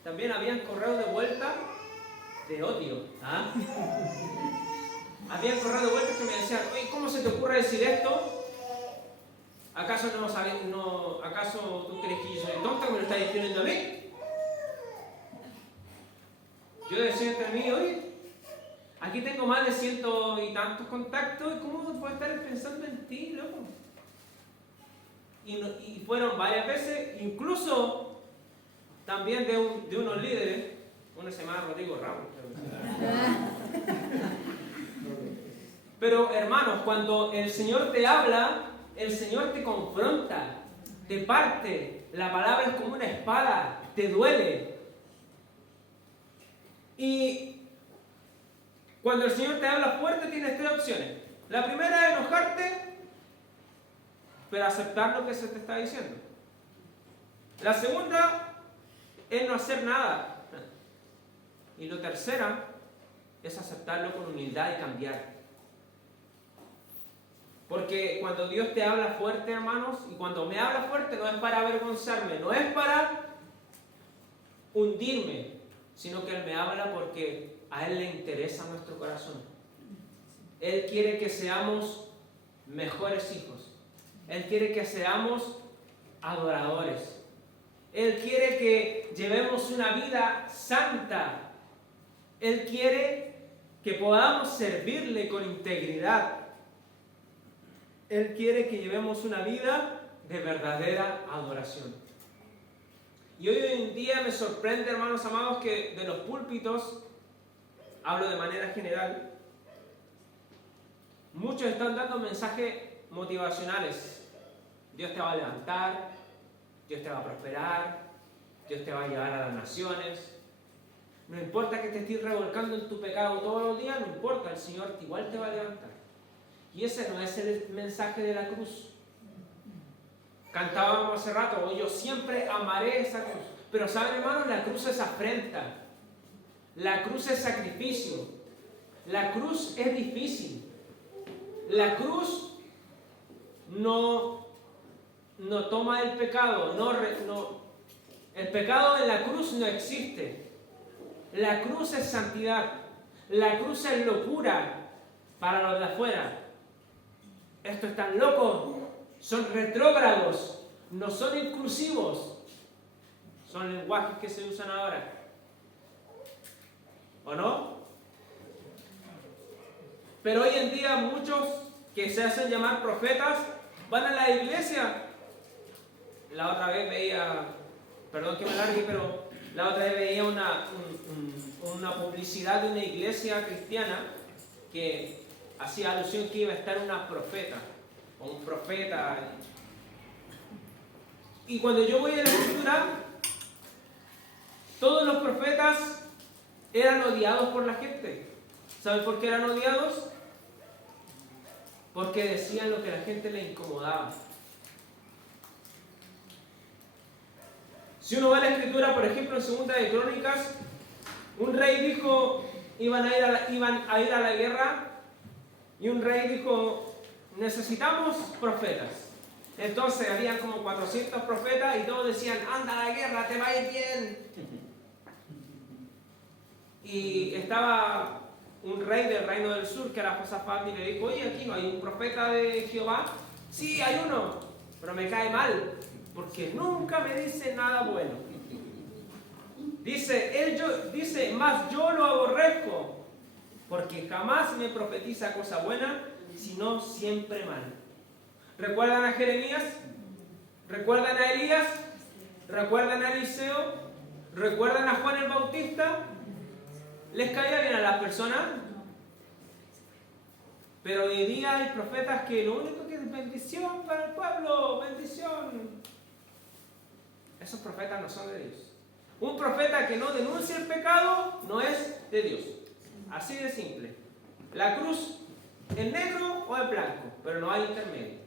también habían correos de vuelta de odio. ¿Ah? Habían correos de vuelta que me decían, oye, ¿cómo se te ocurre decir esto? ¿Acaso no sabes, acaso tú crees que yo soy tonta que me lo estás escribiendo a mí? Yo decía entre mí, oye, aquí tengo más de 100 y tantos contactos, ¿y cómo puedo estar pensando en ti, loco? Y fueron varias veces, incluso también de unos líderes, uno se llama Rodrigo Ramos. Pero hermanos, cuando el Señor te habla, el Señor te confronta, te parte, la palabra es como una espada, te duele. Y cuando el Señor te habla fuerte tienes 3 opciones. La primera es enojarte, pero aceptar lo que se te está diciendo. La segunda es no hacer nada. Y la tercera es aceptarlo con humildad y cambiar. Porque cuando Dios te habla fuerte, hermanos, y cuando me habla fuerte no es para avergonzarme, no es para hundirme, sino que Él me habla porque a Él le interesa nuestro corazón. Él quiere que seamos mejores hijos. Él quiere que seamos adoradores. Él quiere que llevemos una vida santa. Él quiere que podamos servirle con integridad. Él quiere que llevemos una vida de verdadera adoración. Y hoy en día me sorprende, hermanos amados, que de los púlpitos, hablo de manera general, muchos están dando mensajes motivacionales. Dios te va a levantar, Dios te va a prosperar, Dios te va a llevar a las naciones. No importa que te estés revolcando en tu pecado todos los días, no importa, el Señor igual te va a levantar. Y ese no es el mensaje de la cruz. Cantábamos hace rato, yo siempre amaré esa cruz. Pero saben, hermanos, la cruz es afrenta. La cruz es sacrificio. La cruz es difícil. La cruz no toma el pecado. El pecado en la cruz no existe. La cruz es santidad. La cruz es locura para los de afuera. Estos están locos, son retrógrados, no son inclusivos. Son lenguajes que se usan ahora. ¿O no? Pero hoy en día muchos que se hacen llamar profetas van a la iglesia. La otra vez veía, perdón que me largue, pero la otra vez veía una publicidad de una iglesia cristiana que hacía alusión que iba a estar una profeta, o un profeta. Y cuando yo voy a la Escritura, todos los profetas eran odiados por la gente. ¿Saben por qué eran odiados? Porque decían lo que a la gente le incomodaba. Si uno va a la Escritura, por ejemplo, en Segunda de Crónicas, un rey dijo, iban a ir a la guerra, y un rey dijo, necesitamos profetas. Entonces habían como 400 profetas y todos decían, anda a la guerra, te va a ir bien. Y estaba un rey del reino del sur, que era Josafat, y le dijo, oye, aquí no hay un profeta de Jehová. Sí, hay uno, pero me cae mal, porque nunca me dice nada bueno. Dice, más yo lo aborrezco, porque jamás me profetiza cosa buena, sino siempre mal. ¿Recuerdan a Jeremías? ¿Recuerdan a Elías? ¿Recuerdan a Eliseo? ¿Recuerdan a Juan el Bautista? ¿Les caía bien a las personas? Pero hoy día hay profetas que lo único que es bendición para el pueblo, bendición. Esos profetas no son de Dios. Un profeta que no denuncia el pecado no es de Dios. Así de simple. La cruz en negro o en blanco, pero no hay intermedio.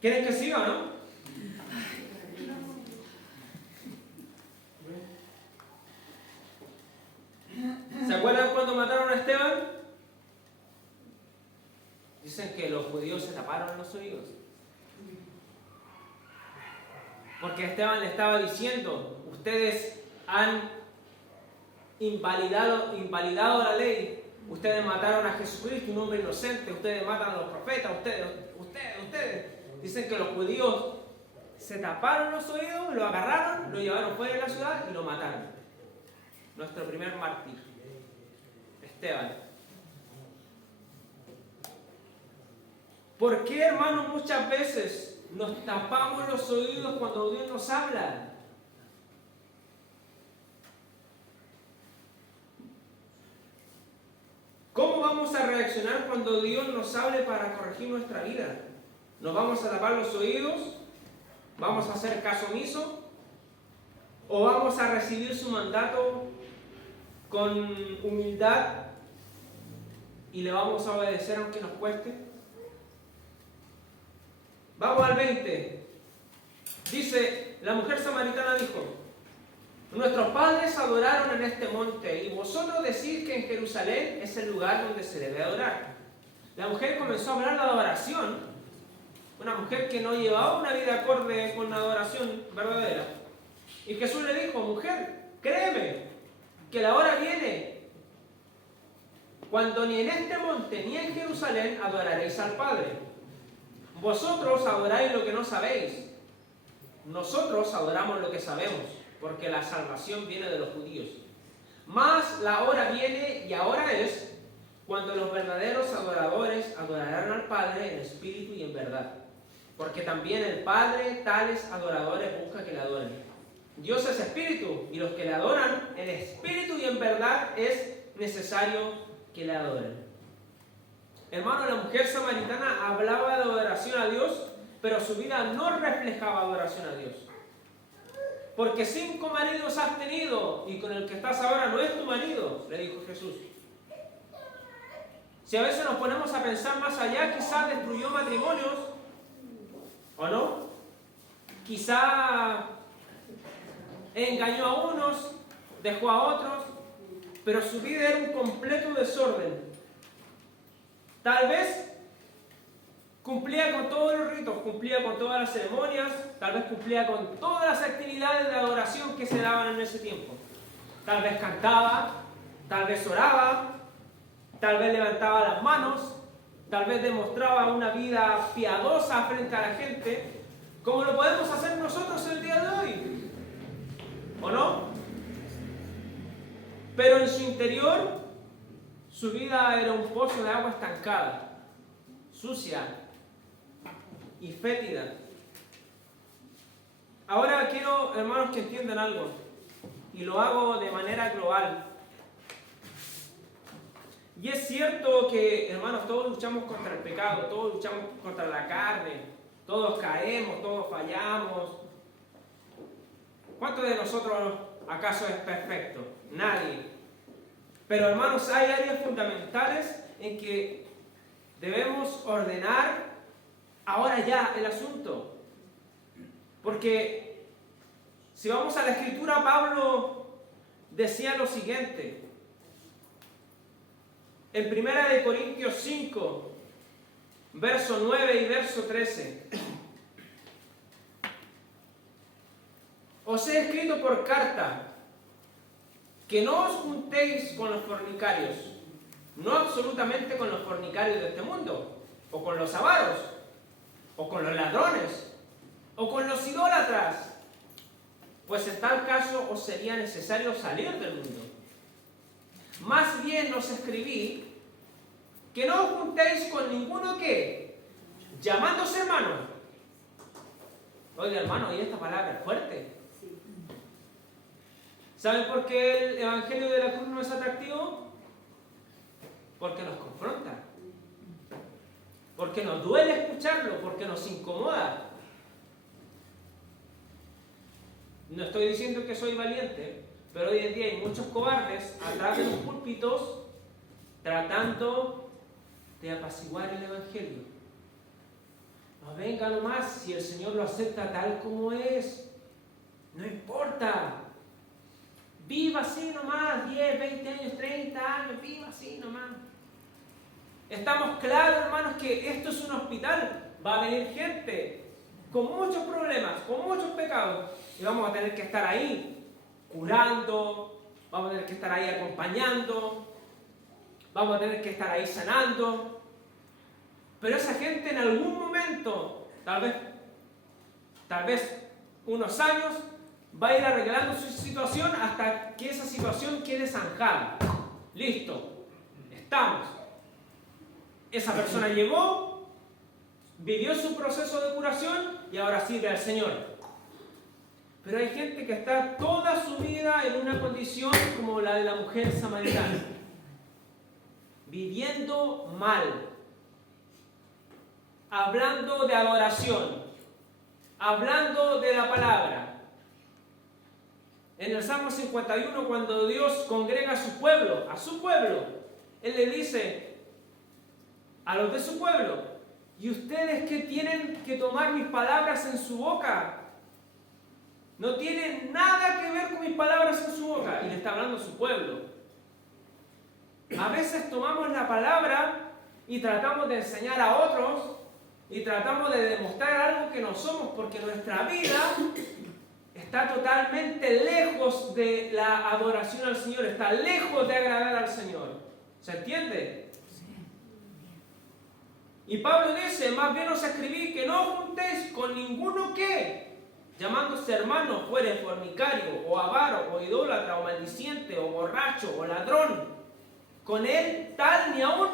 ¿Quieren que siga o no? ¿Se acuerdan cuando mataron a Esteban? Dicen que los judíos se taparon los oídos. Porque Esteban le estaba diciendo, ustedes han invalidado la ley, ustedes mataron a Jesucristo, un hombre inocente, ustedes matan a los profetas, ustedes. Dicen que los judíos se taparon los oídos, lo agarraron, lo llevaron fuera de la ciudad y lo mataron. Nuestro primer mártir, Esteban. ¿Por qué, hermanos, muchas veces nos tapamos los oídos cuando Dios nos habla? ¿Cómo vamos a reaccionar cuando Dios nos hable para corregir nuestra vida? ¿Nos vamos a tapar los oídos? ¿Vamos a hacer caso omiso? ¿O vamos a recibir su mandato con humildad y le vamos a obedecer aunque nos cueste? Vamos al 20. Dice, la mujer samaritana dijo, Nuestros padres adoraron en este monte, y vosotros decís que en Jerusalén es el lugar donde se debe adorar. La mujer comenzó a hablar de adoración, una mujer que no llevaba una vida acorde con la adoración verdadera. Y Jesús le dijo: mujer, créeme, que la hora viene cuando ni en este monte ni en Jerusalén adoraréis al Padre. Vosotros adoráis lo que no sabéis. Nosotros adoramos lo que sabemos, porque la salvación viene de los judíos. Mas la hora viene, y ahora es, cuando los verdaderos adoradores adorarán al Padre en espíritu y en verdad. Porque también el Padre tales adoradores busca que le adoren. Dios es espíritu, y los que le adoran en espíritu y en verdad es necesario que le adoren. Hermano, la mujer samaritana hablaba de adoración a Dios, pero su vida no reflejaba adoración a Dios. Porque 5 maridos has tenido, y con el que estás ahora no es tu marido, le dijo Jesús. Si a veces nos ponemos a pensar más allá, quizás destruyó matrimonios, ¿o no? Quizá engañó a unos, dejó a otros, pero su vida era un completo desorden. Tal vez cumplía con todos los ritos, cumplía con todas las ceremonias, tal vez cumplía con todas las actividades de adoración que se daban en ese tiempo. Tal vez cantaba, tal vez oraba, tal vez levantaba las manos, tal vez demostraba una vida piadosa frente a la gente, como lo podemos hacer nosotros el día de hoy, ¿o no? Pero en su interior, su vida era un pozo de agua estancada, sucia y fétida. Ahora quiero, hermanos, que entiendan algo, y lo hago de manera global. Y es cierto que, hermanos, todos luchamos contra el pecado, todos luchamos contra la carne, todos caemos, todos fallamos. ¿Cuántos de nosotros acaso es perfecto? Nadie. Pero, hermanos, hay áreas fundamentales en que debemos ordenar ahora ya el asunto. Porque si vamos a la Escritura, Pablo decía lo siguiente. En 1 Corintios 5, verso 9 y verso 13. Os he escrito por carta que no os juntéis con los fornicarios, no absolutamente con los fornicarios de este mundo, o con los avaros, o con los ladrones, o con los idólatras, pues en tal caso os sería necesario salir del mundo. Más bien os escribí que no os juntéis con ninguno que, llamándose hermano. Oiga, hermano, y esta palabra es fuerte. ¿Saben por qué el Evangelio de la Cruz no es atractivo? Porque nos confronta. Porque nos duele escucharlo, porque nos incomoda. No estoy diciendo que soy valiente, pero hoy en día hay muchos cobardes atrás de los púlpitos tratando de apaciguar el Evangelio. No venga nomás, si el Señor lo acepta tal como es, no importa. Viva así nomás, 10, 20 años, 30 años, viva así nomás. Estamos claros, hermanos, que esto es un hospital. Va a venir gente con muchos problemas, con muchos pecados, y vamos a tener que estar ahí curando, vamos a tener que estar ahí acompañando, vamos a tener que estar ahí sanando. Pero esa gente en algún momento, tal vez unos años, va a ir arreglando su situación hasta que esa situación quede zanjada. Listo, estamos. Esa persona llegó, vivió su proceso de curación y ahora sirve al Señor. Pero hay gente que está toda su vida en una condición como la de la mujer samaritana, viviendo mal, hablando de adoración, hablando de la palabra. En el Salmo 51, cuando Dios congrega a su pueblo, Él le dice a los de su pueblo: ¿y ustedes qué tienen que tomar mis palabras en su boca? No tienen nada que ver con mis palabras está hablando a su pueblo. A veces tomamos la palabra y tratamos de enseñar a otros y tratamos de demostrar algo que no somos, porque nuestra vida está totalmente lejos de la adoración al Señor, está lejos de agradar al Señor. ¿Se entiende? Y Pablo dice, más bien os escribí que no juntéis con ninguno que, llamándose hermano, fuere fornicario, o avaro, o idólatra, o maldiciente, o borracho, o ladrón. Con él tal ni aún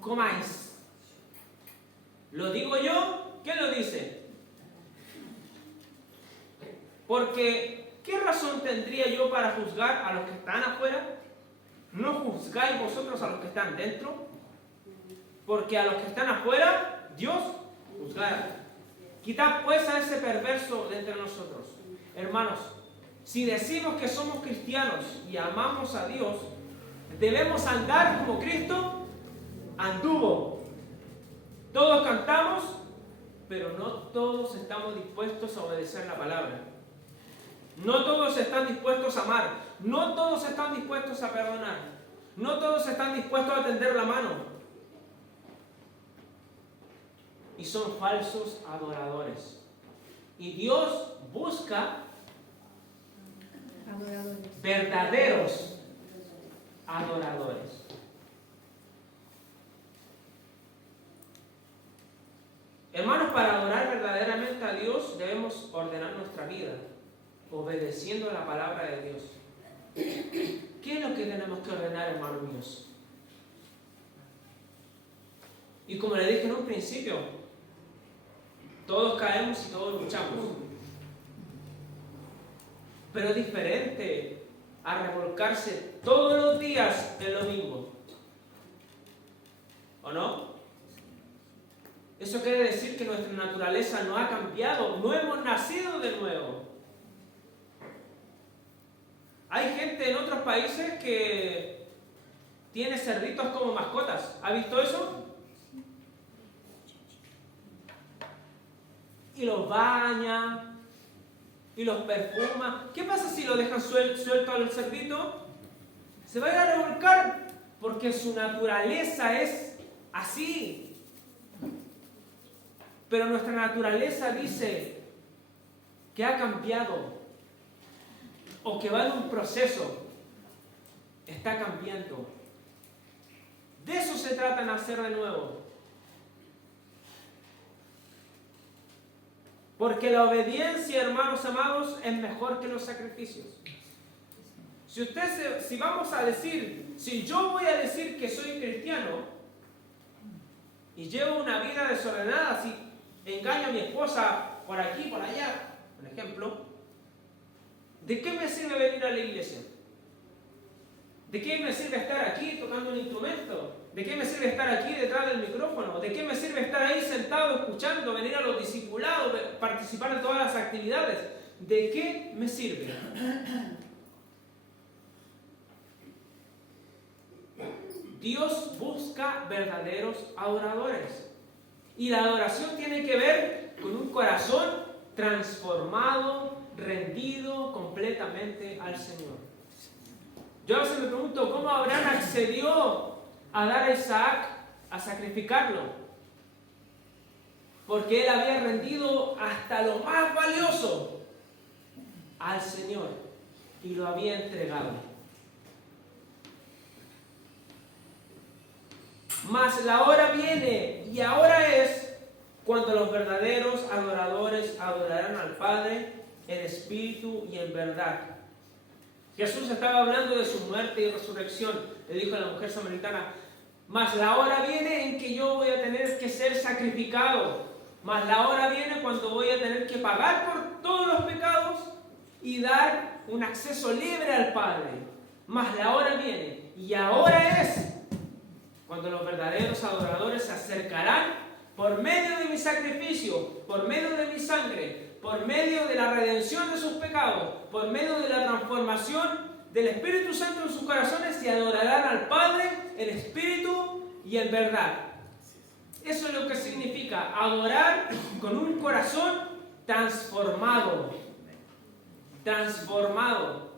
comáis. ¿Lo digo yo? ¿Quién lo dice? Porque, ¿qué razón tendría yo para juzgar a los que están afuera? ¿No juzgáis vosotros a los que están dentro? Porque a los que están afuera, Dios juzgará. Quitad pues a ese perverso de entre nosotros. Hermanos, si decimos que somos cristianos y amamos a Dios, debemos andar como Cristo anduvo. Todos cantamos, pero no todos estamos dispuestos a obedecer la palabra. No todos están dispuestos a amar. No todos están dispuestos a perdonar. No todos están dispuestos a tender la mano. Y son falsos adoradores. Y Dios busca verdaderos adoradores. Hermanos, para adorar verdaderamente a Dios debemos ordenar nuestra vida, obedeciendo la palabra de Dios. ¿Qué es lo que tenemos que ordenar, hermanos míos? Y como le dije en un principio, todos caemos y todos luchamos. Pero es diferente a revolcarse todos los días en lo mismo. ¿O no? Eso quiere decir que nuestra naturaleza no ha cambiado, no hemos nacido de nuevo. Hay gente en otros países que tiene cerditos como mascotas. ¿Ha visto eso? Y los baña, y los perfuma. ¿Qué pasa si lo dejan suelto al cerdito? Se va a ir a revolcar, porque su naturaleza es así. Pero nuestra naturaleza dice que ha cambiado o que va en un proceso. Está cambiando. De eso se trata, nacer de nuevo. Porque la obediencia, hermanos amados, es mejor que los sacrificios. Si vamos a decir, si yo voy a decir que soy cristiano y llevo una vida desordenada, si engaño a mi esposa por aquí, por allá, por ejemplo, ¿de qué me sirve venir a la iglesia? ¿De qué me sirve estar aquí tocando un instrumento? ¿De qué me sirve estar aquí detrás del micrófono? ¿De qué me sirve estar ahí sentado escuchando, venir a los discipulados, participar en todas las actividades? ¿De qué me sirve? Dios busca verdaderos adoradores. Y la adoración tiene que ver con un corazón transformado, rendido completamente al Señor. Yo a veces me pregunto, ¿cómo Abraham accedió a dar a Isaac, a sacrificarlo? Porque él había rendido hasta lo más valioso al Señor y lo había entregado. Mas la hora viene y ahora es cuando los verdaderos adoradores adorarán al Padre en espíritu y en verdad. Jesús estaba hablando de su muerte y resurrección. Le dijo a la mujer samaritana, mas la hora viene en que yo voy a tener que ser sacrificado. Mas la hora viene cuando voy a tener que pagar por todos los pecados y dar un acceso libre al Padre. Mas la hora viene y ahora es cuando los verdaderos adoradores se acercarán por medio de mi sacrificio, por medio de mi sangre, por medio de la redención de sus pecados, por medio de la transformación del Espíritu Santo en sus corazones y adorarán al Padre en espíritu y en verdad. Eso es lo que significa adorar con un corazón transformado. Transformado.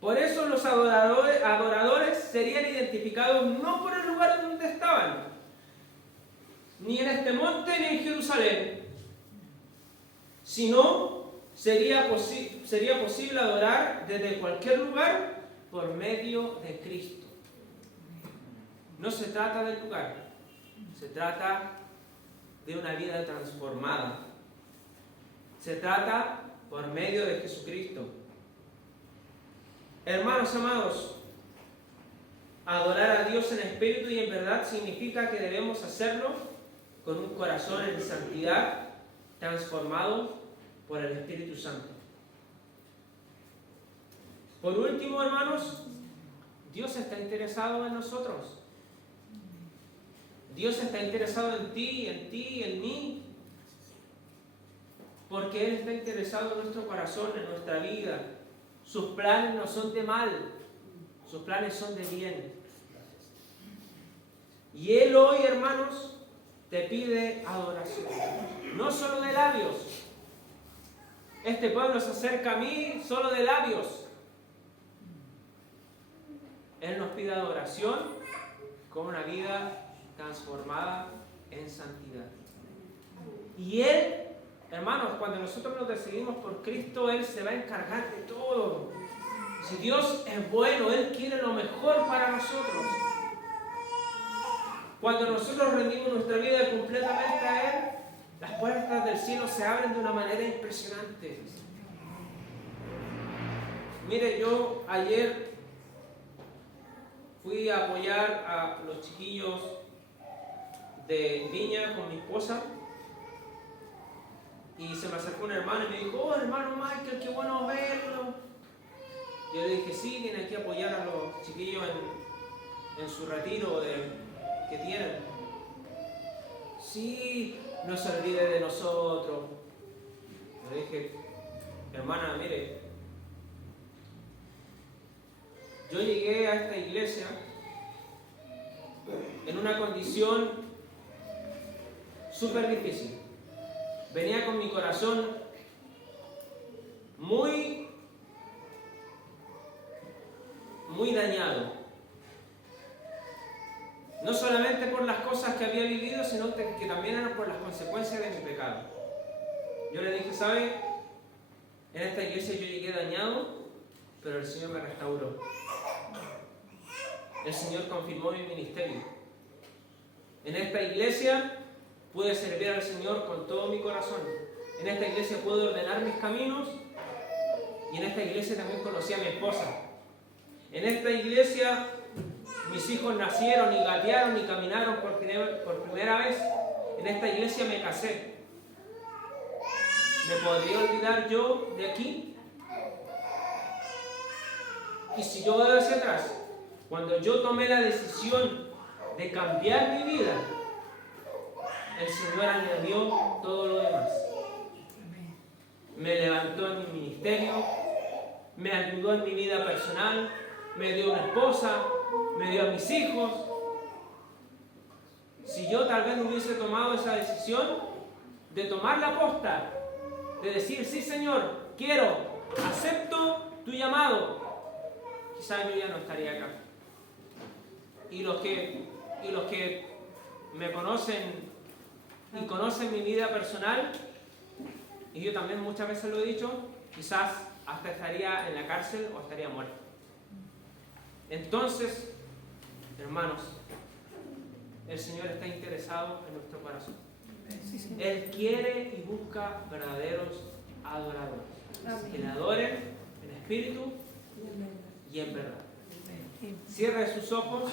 Por eso los adoradores serían identificados no por el lugar donde estaban, ni en este monte ni en Jerusalén, sino sería posible adorar desde cualquier lugar por medio de Cristo. No se trata del lugar, se trata de una vida transformada. Se trata por medio de Jesucristo. Hermanos amados, adorar a Dios en espíritu y en verdad significa que debemos hacerlo con un corazón en santidad, transformado por el Espíritu Santo. Por último, hermanos, Dios está interesado en nosotros. Dios está interesado en ti, en mí, porque Él está interesado en nuestro corazón, en nuestra vida. Sus planes no son de mal, sus planes son de bien. Y Él hoy, hermanos, te pide adoración, no solo de labios. Este pueblo se acerca a mí solo de labios. Él nos pide adoración con una vida transformada en santidad. Y Él, hermanos, cuando nosotros nos decidimos por Cristo, Él se va a encargar de todo. Si Dios es bueno, Él quiere lo mejor para nosotros. Cuando nosotros rendimos nuestra vida completamente a Él, las puertas del cielo se abren de una manera impresionante. Mire, yo ayer fui a apoyar a los chiquillos de Viña con mi esposa y se me acercó un hermano y me dijo: oh, hermano Michael, qué bueno verlo. Yo le dije: sí, tiene que apoyar a los chiquillos en su retiro que tienen. Sí, no se olvide de nosotros. Le dije: hermana, mire, yo llegué a esta iglesia en una condición súper difícil. Venía con mi corazón muy dañado. No solamente por las cosas que había vivido, sino que también eran por las consecuencias de mi pecado. Yo le dije: ¿sabe? En esta iglesia yo llegué dañado, pero el Señor me restauró. El Señor confirmó mi ministerio. En esta iglesia pude servir al Señor con todo mi corazón. En esta iglesia pude ordenar mis caminos. Y en esta iglesia también conocí a mi esposa. En esta iglesia mis hijos nacieron y gatearon y caminaron por primera vez. En esta iglesia me casé. ¿Me podría olvidar yo de aquí? Y si yo voy hacia atrás, cuando yo tomé la decisión de cambiar mi vida, el Señor añadió todo lo demás. Me levantó en mi ministerio, me ayudó en mi vida personal, me dio una esposa, me dio a mis hijos. Si yo tal vez no hubiese tomado esa decisión de tomar la posta, de decir: sí, Señor, quiero, acepto tu llamado, quizás yo ya no estaría acá. Y los que me conocen y conocen mi vida personal, y yo también muchas veces lo he dicho, quizás hasta estaría en la cárcel o estaría muerto. Entonces, hermanos, el Señor está interesado en nuestro corazón. Él quiere y busca verdaderos adoradores, que le adoren en espíritu y en verdad. Cierre sus ojos.